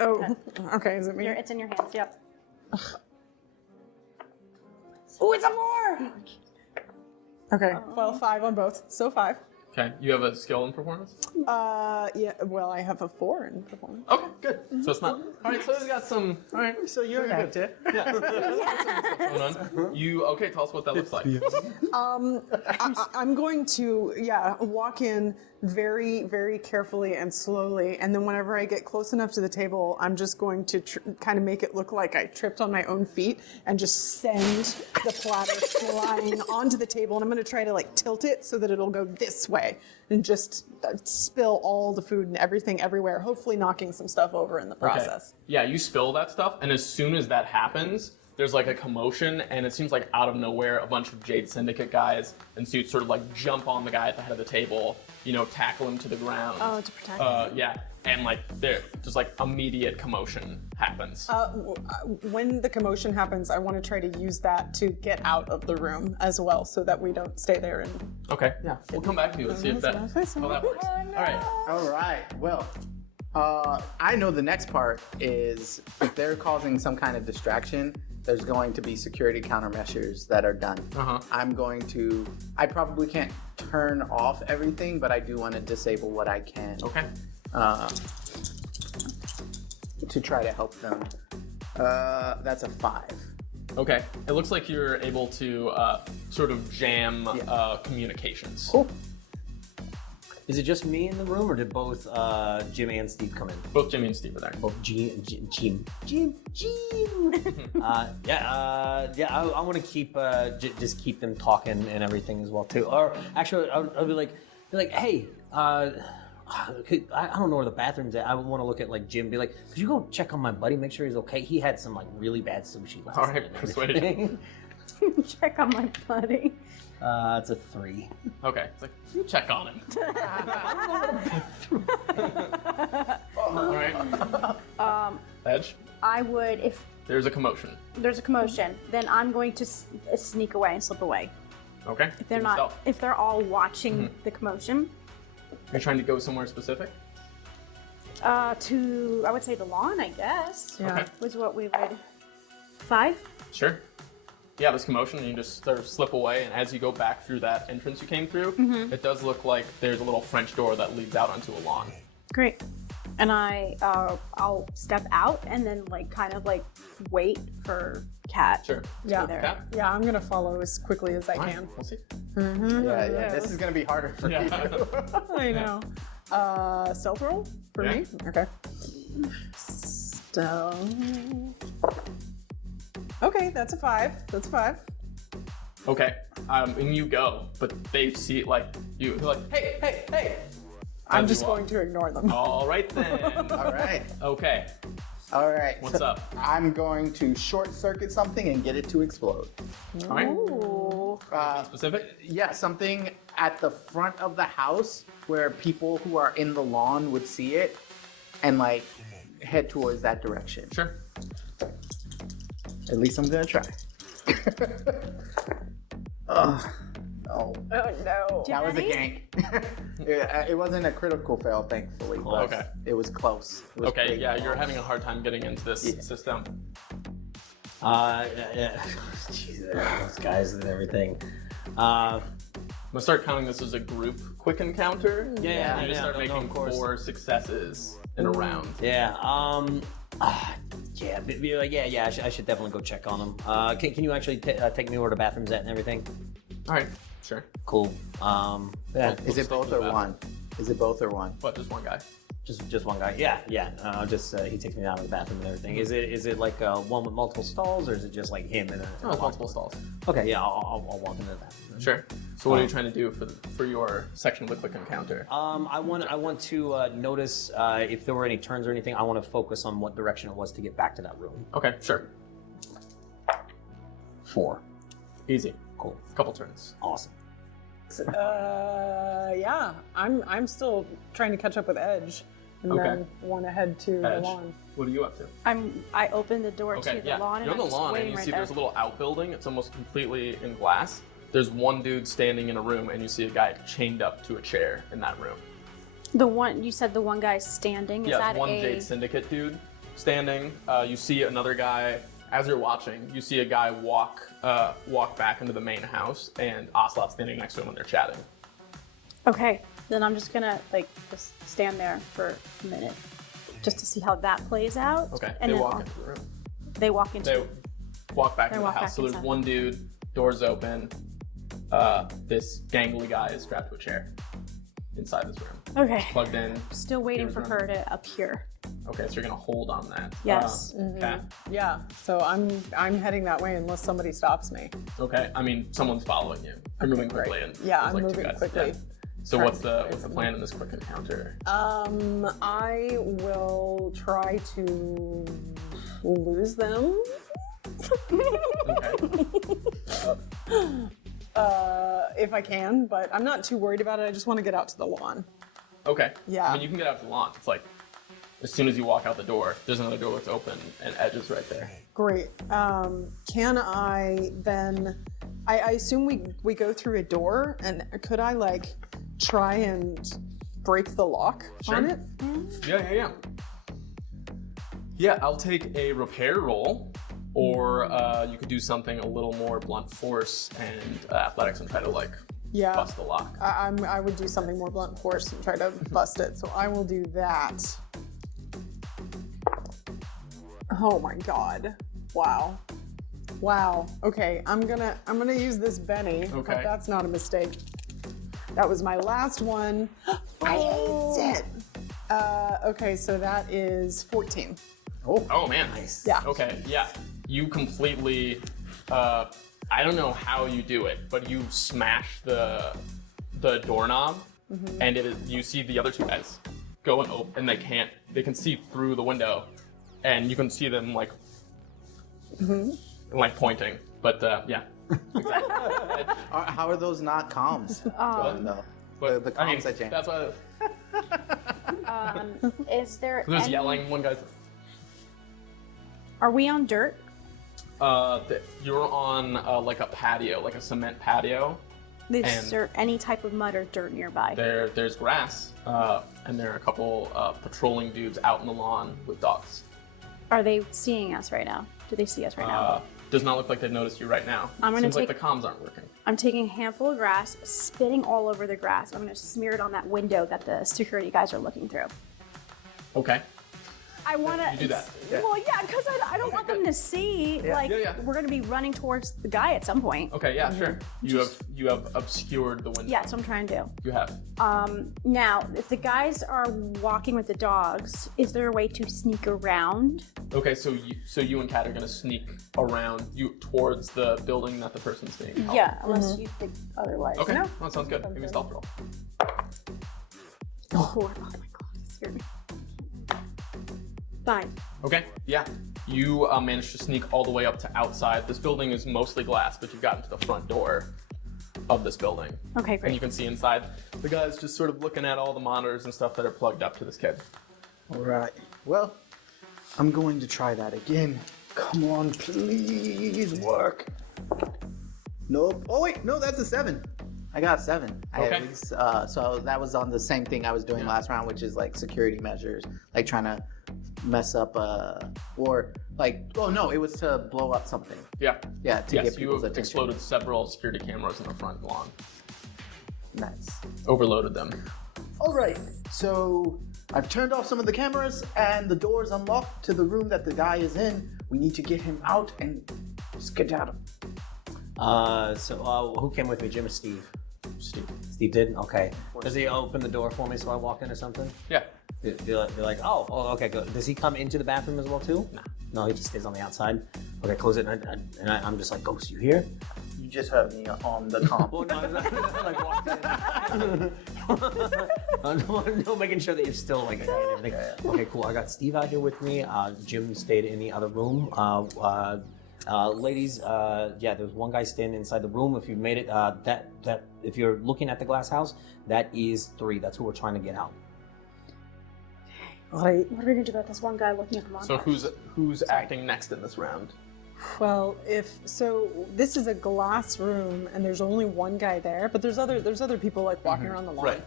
Oh, okay. Is it me? It's in your hands. Yep. Oh, it's a 4. Okay. Well, 5 on both. So 5. Okay, you have a skill in performance? Yeah. Well, I have a 4 in performance. Okay, good. So it's not. All right, so we've got some. All right, So you're an actor. yeah. Going on. You okay? Tell us what that looks like. I'm going to, walk in very, very carefully and slowly, and then whenever I get close enough to the table, I'm just going to kind of make it look like I tripped on my own feet and just send the platter flying onto the table, and I'm going to try to like tilt it so that it'll go this way and just spill all the food and everything everywhere, hopefully knocking some stuff over in the process. Okay. Yeah, you spill that stuff, and as soon as that happens, there's like a commotion, and it seems like out of nowhere, a bunch of Jade Syndicate guys in suits sort of like jump on the guy at the head of the table, tackle him to the ground. Oh, to protect him. Yeah, and like there, just like immediate commotion happens. When the commotion happens, I want to try to use that to get out of the room as well, so that we don't stay there and. Okay, yeah, we'll come back to you and see if how that works. All right. All right. Well, I know the next part is if they're causing some kind of distraction, there's going to be security countermeasures that are done. I probably can't turn off everything, but I do want to disable what I can. Okay. To try to help them. That's a 5. Okay. It looks like you're able to sort of jam communications. Cool. Is it just me in the room, or did both Jim and Steve come in? Both Jimmy and Steve are there. Both Jim. I want to keep just keep them talking and everything as well too. Or actually, I'll be like, hey, I don't know where the bathroom's at. I want to look at like Jim. Be like, could you go check on my buddy, make sure he's okay? He had some like really bad sushi last All night. right, persuasion. Check on my buddy. It's a 3. Okay. It's like, you check on him. All right. Edge, I would, if there's a commotion. there's a commotion, then I'm going to sneak away and slip away. Okay. If they're not, if they're all watching the commotion. You're trying to go somewhere specific? I would say the lawn, I guess. Yeah. Okay. Was what we would. 5? Sure. Yeah, this commotion, and you just sort of slip away, and as you go back through that entrance you came through, it does look like there's a little French door that leads out onto a lawn. Great. And I'll step out and then like kind of like wait for Cat. Sure. Yeah. There. Cat? Yeah, I'm gonna follow as quickly as I All right, can. we'll see. Yeah. This is going to be harder for you. I know. Stealth roll for Yeah. me? Okay. Stealth. Okay, that's a 5. That's a 5. Okay. And you go, but they see it like you. They're like, hey. I'm As you just walk. going to ignore them. All right then. All right. Okay. All right. What's up? I'm going to short circuit something and get it to explode. All right. Ooh. Specific? Yeah, something at the front of the house where people who are in the lawn would see it and like head towards that direction. Sure. At least I'm gonna try. Oh. Oh no. That was a gank. It wasn't a critical fail, thankfully. But Okay. It was close. It was Okay, pretty yeah, close. you're having a hard time getting into this system. Jesus, those guys and everything. I'm gonna start counting this as a group quick encounter. Yeah, You just start making of course. 4 successes in a round. Yeah. I should definitely go check on them. Can you actually take me where the bathroom's at and everything? All right, sure. Cool. Yeah. Is it both or one? Is it both or one? What, just one guy? Just one guy. Yeah. He takes me down to the bathroom and everything. Is it like one with multiple stalls, or is it just like him and a multiple stalls. Okay, yeah, I'll walk into the bathroom. Sure. So what are you trying to do for your section of the quick encounter? I want to notice if there were any turns or anything. I want to focus on what direction it was to get back to that room. Okay, sure. 4. Easy. Cool. Couple turns. Awesome. Yeah, I'm still trying to catch up with Edge, and then want to head to the Edge. lawn. What are you up to? I open the door Okay, to the yeah. lawn, and You're on I'm the just lawn, and waiting you right see there. there's a little outbuilding. It's almost completely in glass. There's one dude standing in a room, and you see a guy chained up to a chair in that room. The one you said the one guy's standing. Is Yeah, that it's one a? Jade Syndicate dude standing. You see another guy. As you're watching, you see a guy walk back into the main house, and Ocelot standing next to him, and they're chatting. Okay, then I'm just gonna just stand there for a minute, just to see how that plays out. Okay, And they then walk into the room. They walk into. They walk back They into the walk house. back So there's inside. one dude, doors open. This gangly guy is strapped to a chair inside this room. Okay. Plugged in. Still waiting for Ears her on. to appear. Okay, so you're gonna hold on that. Yes. Okay. Yeah, so I'm heading that way unless somebody stops me. Okay. I mean, someone's following you. You're moving quickly, great. and Yeah, there's I'm like two moving guys. quickly. Yeah. So what's the plan in this quick encounter? I will try to lose them. Okay. If I can, but I'm not too worried about it. I just want to get out to the lawn. Okay. Yeah. I mean, you can get out to the lawn. It's like as soon as you walk out the door, there's another door that's open, and Edge is right there. Great. Can I then? I assume we go through a door, and could I try and break the lock on it? Yeah. Yeah, I'll take a repair roll, or you could do something a little more blunt force and athletics and try to bust the lock. I would do something more blunt force and try to bust it. So I will do that. Oh my god! Wow. Okay, I'm gonna use this Benny. Okay. But that's not a mistake. That was my last one. I aced it. Okay, so that is 14. Oh man. Nice. Yeah. Okay, yeah. You completely, I don't know how you do it, but you smash the doorknob, and you see the other two guys go and open, and they can see through the window, and you can see them pointing, but yeah. How are those not comms? No. But The comms I changed. That's why Is there? there's any- yelling. One guy's. Are we on dirt? You're on like a patio, like a cement patio. Is And- there any type of mud or dirt nearby? There's grass, and there are a couple patrolling dudes out in the lawn with dogs. Are they seeing us right now? Do they see us right now? Does not look like they've noticed you right now. I'm gonna Seems like take- the comms aren't working. I'm taking a handful of grass, spitting all over the grass. I'm gonna smear it on that window that the security guys are looking through. Okay. I wanna. You do that. Well, yeah, because I don't want them to see. Yeah. We're gonna be running towards the guy at some point. Okay, yeah, sure. You have obscured the window. Yeah, that's what I'm trying to do. You have. Now, if the guys are walking with the dogs, is there a way to sneak around? Okay, so you and Kat are gonna sneak around you towards the building that the person's being held. Yeah, unless you think otherwise. Okay, No? that sounds good. Give me a stealth roll. 4. Oh my god, this scared me. 5. Okay, yeah. You managed to sneak all the way up to outside. This building is mostly glass, but you've gotten to the front door of this building. Okay, And great. you can see inside. The guy's just sort of looking at all the monitors and stuff that are plugged up to this kid. All right. Well, I'm going to try that again. Come on, please work. Nope. Oh wait, no, that's a 7. I got a 7. I Okay. at least, so that was on the same thing I was doing last round, which is like security measures, like trying to mess up, it was to blow up something. Yeah. Yeah, to Yes, get you people's have attention. exploded several security cameras in the front lawn. Nice. Overloaded them. All right, so I've turned off some of the cameras and the door's unlocked to the room that the guy is in. We need to get him out and skedaddle. So who came with me, Jim or Steve? Steve. Steve did? Okay. Does he open the door for me so I walk in or something? Yeah. They're like, oh, okay, good. Does he come into the bathroom as well too? No, he just stays on the outside. Okay, close it, and I'm just like, Ghost, you here? You just heard me on the comp. Well, no, I'm making sure that you're still like, okay, and everything. Okay, cool. I got Steve out here with me. Jim stayed in the other room. Ladies, there's one guy standing inside the room. If you made it, that if you're looking at the glass house, that is 3. That's who we're trying to get out. Right. What are we gonna do about this one guy looking at the monster? So who's acting next in this round? Well, this is a glass room and there's only one guy there, but there's other people like walking around the lawn. Right.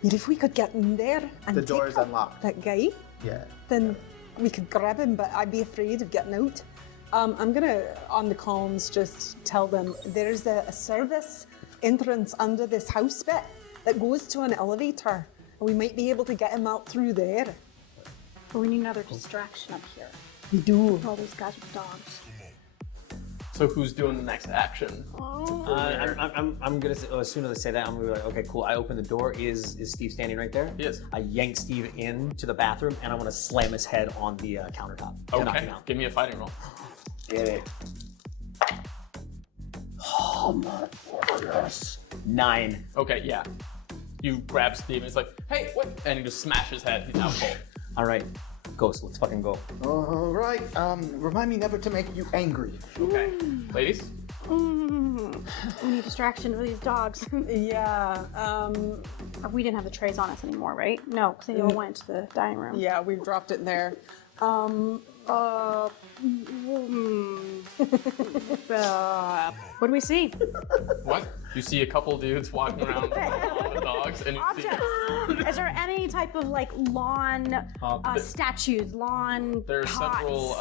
Yet if we could get in there and The take door is that, unlocked. that guy, Yeah. then we could grab him, but I'd be afraid of getting out. I'm gonna, on the comms, just tell them there's a service entrance under this house bit that goes to an elevator. And we might be able to get him out through there. But we need another distraction up here. We do. All those guys with dogs. So who's doing the next action? I'm gonna say, as soon as I say that, I'm gonna be like, okay, cool. I open the door. Is Steve standing right there? He is. I yank Steve into the bathroom, and I'm gonna slam his head on the countertop. to knock Okay, him out. give me a fighting roll. Get it. Oh, motherfuckers. 9. Okay, yeah. You grab Steve and he's like, hey, what? And he just smashes his head. He's out cold. All right, Ghost, let's fucking go. All right. Remind me never to make you angry. Okay. Ladies? We need distraction for these dogs. Yeah. We didn't have the trays on us anymore, right? No, because they all went to the dining room. Yeah, we dropped it there. What do we see? What? You see a couple dudes walking around with dogs and you see... Objects. Is there any type of like lawn statues, lawn There are pots? several,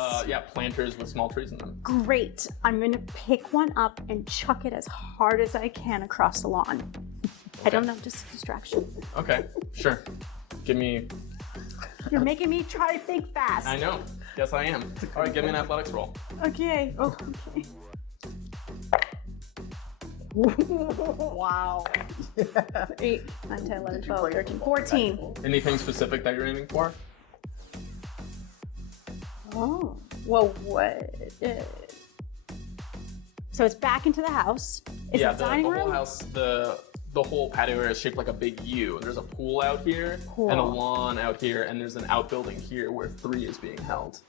planters with small trees in them. Great. I'm going to pick one up and chuck it as hard as I can across the lawn. I don't know, just distraction. Okay, sure. Give me... You're making me try to think fast. I know. Yes, I am. All right, give me an athletics roll. Okay. Oh, okay. Wow. 8, 9, 10, 11, 12, 13, 14. Anything specific that you're aiming for? Oh. Well, what? So it's back into the house. Is Yeah, the the dining room? whole house, the whole patio area is shaped like a big U. And there's a pool out here and a lawn out here, and there's an outbuilding here where 3 is being held.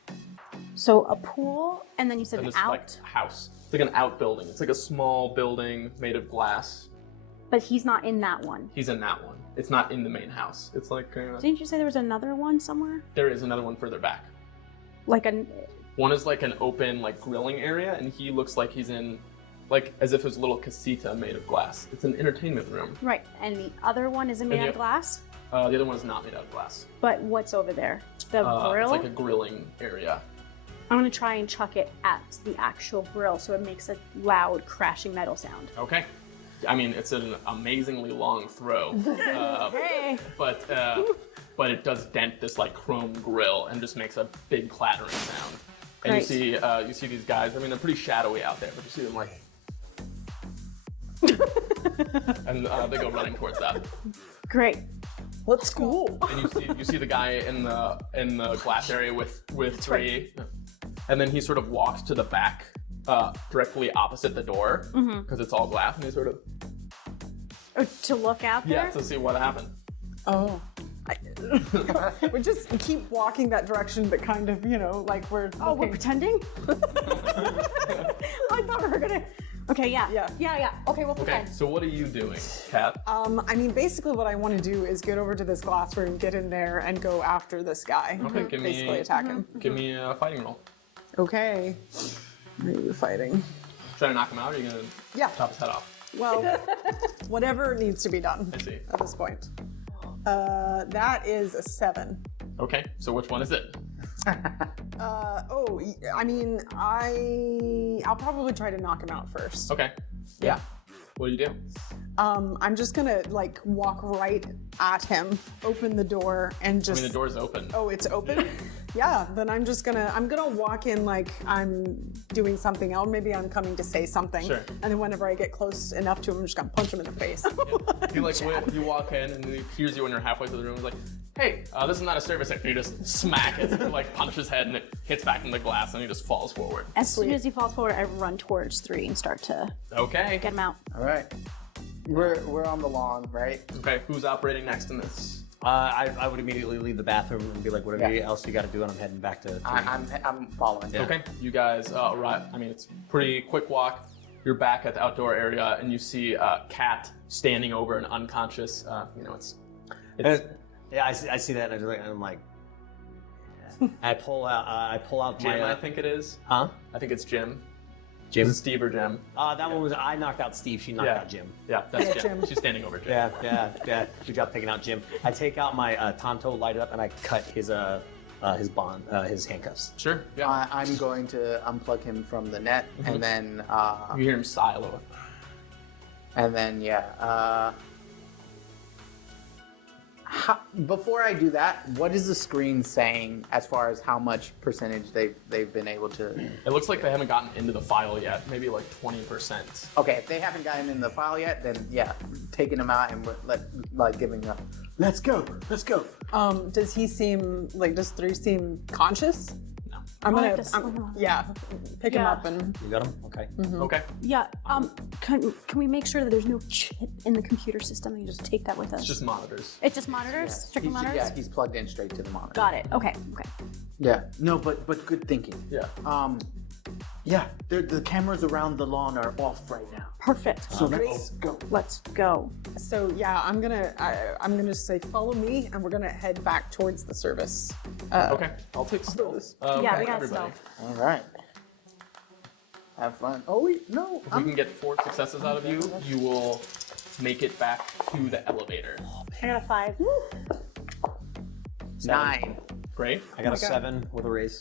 So a pool, and then you said And an it's out, like a house. It's like an outbuilding. It's like a small building made of glass. but he's not in that one. He's in that one. It's not in the main house. It's like Didn't you say there was another one somewhere? there is another one further back. Like a One is like an open like grilling area, and he looks like he's in like as if it was a little casita made of glass. It's an entertainment room. right, and the other one isn't made And out of the- glass. The other one is not made out of glass. But what's over there? The grill. It's like a grilling area. I'm gonna try and chuck it at the actual grill so it makes a loud crashing metal sound. Okay. I mean, it's an amazingly long throw, Hey. but it does dent this like chrome grill and just makes a big clattering sound. And Great. you see these guys. I mean, they're pretty shadowy out there, but you see them like, and they go running towards that. Great. Let's go. And you see the guy in the glass area with 3, and then he sort of walks to the back, directly opposite the door because it's all glass, and he sort of To look out there. to see what happened. Oh. We just keep walking that direction, but kind of, like we're. Oh, we're looking. pretending? I thought we were gonna. Okay, yeah. Yeah. Okay, we'll Okay, pretend. so what are you doing, Kat? I mean, basically, what I want to do is get over to this glass room, get in there, and go after this guy. Okay, give Basically, me attack him. give me a fighting roll. Okay. Are you fighting? Try to knock him out, or are you gonna Yeah. chop his head off? Well, whatever needs to be done I see. at this point. That is a 7. Okay, so which one is it? I mean, I'll probably try to knock him out first. Okay. Yeah. What do you do? I'm just gonna like walk right at him, open the door, and I just. mean, the door's open. Oh, it's open? Yeah, then I'm gonna walk in like I'm doing something else. Maybe I'm coming to say something. Sure. And then whenever I get close enough to him, I'm just gonna punch him in the face. You walk in and he hears you when you're halfway through the room. He's like, "Hey, this is not a service." And you just smack it, like punch his head, and it hits back in the glass, and he just falls forward. As soon as he falls forward, I run towards 3 and start to Okay. get him out. All right. We're on the lawn, right? Okay. Who's operating next in this? I would immediately leave the bathroom and be like, whatever else you got to do, and I'm heading back to. I'm following. Yeah. Okay. You guys arrive. I mean, it's a pretty quick walk. You're back at the outdoor area, and you see a cat standing over an unconscious. It's Yeah, I see that, and I'm like, I pull out Jim. my. I think it is. Huh? I think it's Jim. Jim? Is it Steve or Jim? That one was I knocked out Steve. She knocked out Jim. Yeah, that's Yeah, Jim. Jim. She's standing over Jim. Yeah. Good job taking out Jim. I take out my Tonto, light it up, and I cut his handcuffs. Sure. Yeah. I'm going to unplug him from the net, and then You hear him silo. before I do that, what is the screen saying as far as how much percentage they've been able to? It looks like they haven't gotten into the file yet. Maybe like 20%. Okay, if they haven't gotten in the file yet, then yeah, taking them out and giving up. Let's go. Does he seem like? Does 3 seem conscious? No. I'm I gonna, have to slim him. pick him Yeah. up and. You got him? Okay. Okay. Yeah. Can we make sure that there's no chip in the computer system? And you just take that with us. It's just monitors. It just monitors. Strictly monitors. Yeah, he's plugged in straight to the monitor. Got it. Okay. Yeah. No, but good thinking. Yeah. Yeah, the cameras around the lawn are off right now. Perfect. So let's go. Let's go. So yeah, I'm gonna say follow me, and we're gonna head back towards the service. Okay. I'll take stealth. Yeah, we got everybody. stealth. All right. Have fun. Oh wait, no. If we can get 4 successes out of you, you will make it back to the elevator. I got a 5. 9. Great. I got a 7 with a raise.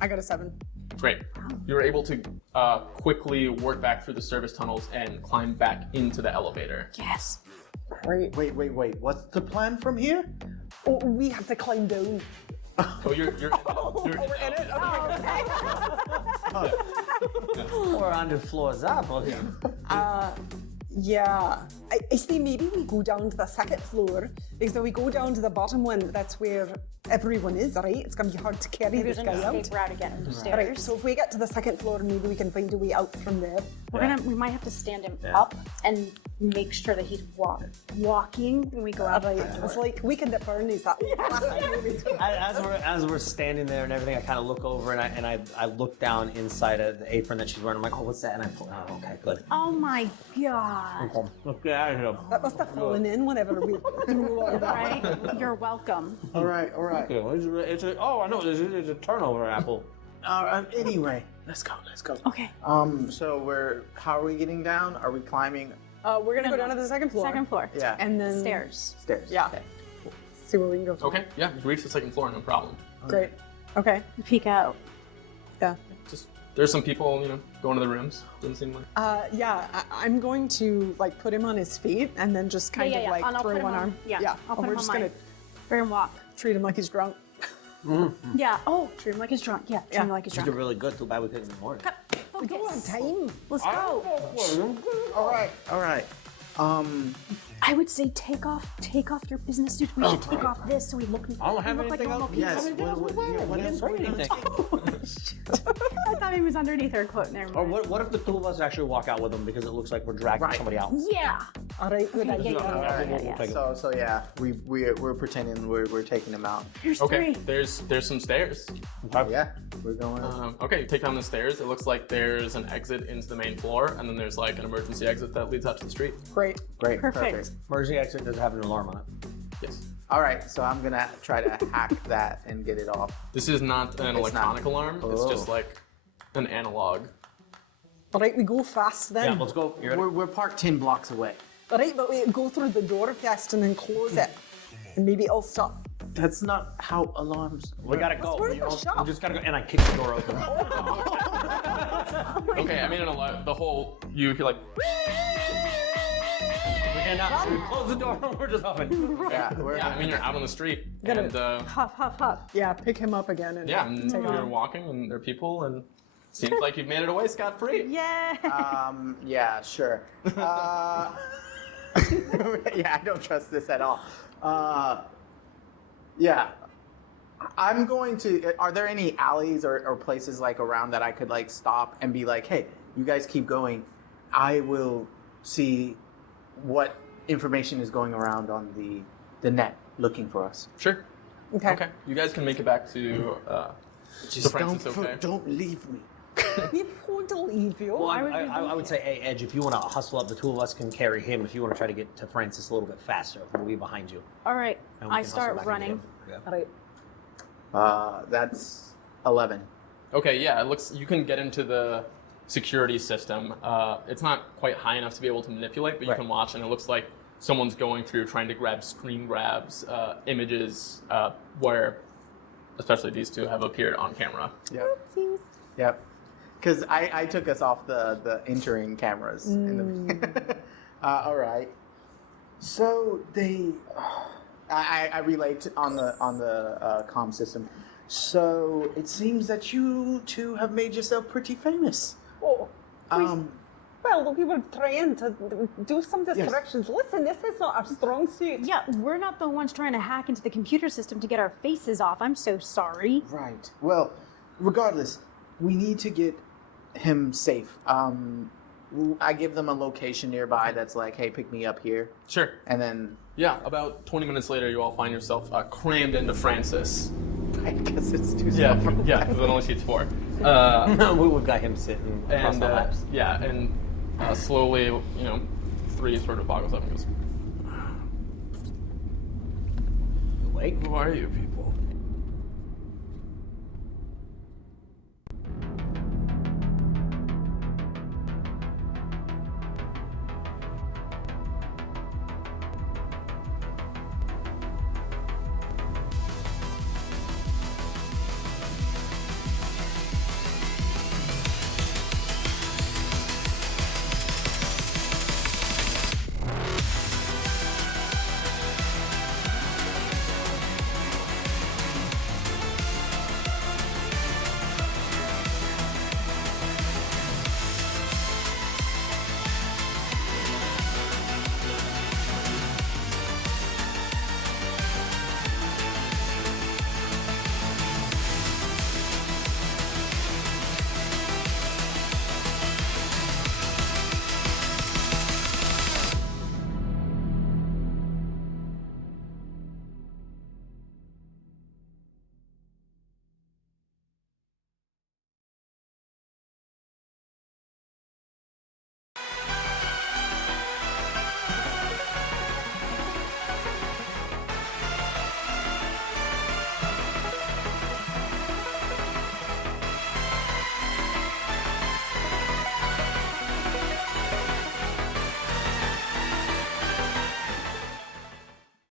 I got a 7. Great. You were able to quickly work back through the service tunnels and climb back into the elevator. Yes. Great. Wait. What's the plan from here? Oh, we have to climb down. Oh, you're in it. You're in it. We're on the floors up, okay. Yeah. I see maybe we go down to the second floor, because if we go down to the bottom one, that's where everyone is, right? It's gonna be hard to carry Maybe this there's an guy out. escape route again from the stairs. Right, so if we get to the second floor, maybe we can find a way out from there. We might have to stand him up and make sure that he's walking when we go out. Right. It's like Weekend at Bernie's, that As we're standing there and everything, I kind of look over and I look down inside of the apron that she's wearing. I'm like, oh, what's that? And I pull. Oh, okay, good. Oh my god. Let's get out of here. That must have fallen in whenever we threw all that. Right? You're welcome. All right. Okay, I know it's a turnover apple. Anyway, let's go. Okay. So how are we getting down? Are we climbing? We're gonna go down to the second floor. Second floor. Yeah. And then Stairs. Stairs. Yeah. Okay. See where we can go. Okay. Yeah. You reach the second floor, no problem. Great. Okay. Peek out. Yeah. Just there's some people, going to the rooms. Doesn't seem like. I'm going to put him on his feet and then just kind of And I'll throw put him one on- arm. Yeah. I'll put we're him just on gonna We're gonna walk. treat him like he's drunk. Yeah. Oh, treat him like he's drunk. Yeah. Treat him like he's You drunk. did really good. Too bad we couldn't in the morning. We go on time. Let's go. All right. I would say take off your business suits. We should take off this so we look. I don't have we look like anything normal else. people. Yes. What else? I thought he was underneath her coat. Never Or mind. what if the two of us actually walk out with him because it looks like we're dragging somebody out? Yeah. All right. Good Yeah, idea. yeah. Take him. So yeah, we're pretending we're taking him out. Here's Okay. 3. There's some stairs. Yeah, we're going. Okay. You take down the stairs. It looks like there's an exit into the main floor, and then there's an emergency exit that leads out to the street. Great. Great. Perfect. Emergency exit does have an alarm on it. Yes. All right, so I'm gonna try to hack that and get it off. This is not an electronic alarm. It's just an analog. All right. We go fast then. Yeah, let's go. You ready? We're parked 10 blocks away. All right, but we go through the door first and then close it, and maybe it'll stop. That's not how alarms. We gotta go. Where's the shop? We just gotta go. And I kick the door open. Okay. I mean, the whole you're like. And we close the door and we're just huffing. Yeah, we're Yeah, I mean, you're out on the street, Gotta- and Huff, huff, huff. Yeah, pick him up again. And yeah, and take you're him. walking, and there are people, and seems like you've made it away scot-free. Yeah. yeah, sure. Yeah, I don't trust this at all. Yeah. I'm going to. Are there any alleys or places like around that I could like stop and be like, hey, you guys keep going. I will see what information is going around on the net looking for us. Sure. Okay. Okay. You guys can make it back to Francis, okay? don't leave me. We won't leave you. Well, I would say, hey, Edge, if you want to hustle up, the two of us can carry him. If you want to try to get to Francis a little bit faster, we'll be behind you. All right. And we I can hustle start back running. and get him. All right. That's 11. Okay, yeah, it looks you can get into the security system. It's not quite high enough to be able to manipulate, but you Right. can watch, and it looks like someone's going through trying to grab screen grabs, images where, especially these two, have appeared on camera. Yep. Yep. Because I took us off the entering cameras. In the all right. So they, I relayed on the comm system. So it seems that you two have made yourself pretty famous. Oh, Um, well, we were trying to do some distractions. Listen, this is not our strong suit. Yeah, we're not the ones trying to hack into the computer system to get our faces off. I'm so sorry. right. Well, regardless, we need to get him safe. I give them a location nearby that's like, hey, pick me up here, Sure. and then Yeah, about 20 minutes later, you all find yourself crammed into Francis. I guess it's too Yeah, small. yeah, because it only seats 4. We've got him sitting across And the laps. yeah, and slowly, 3 sort of boggles up and goes, Awake? "Who are you people?"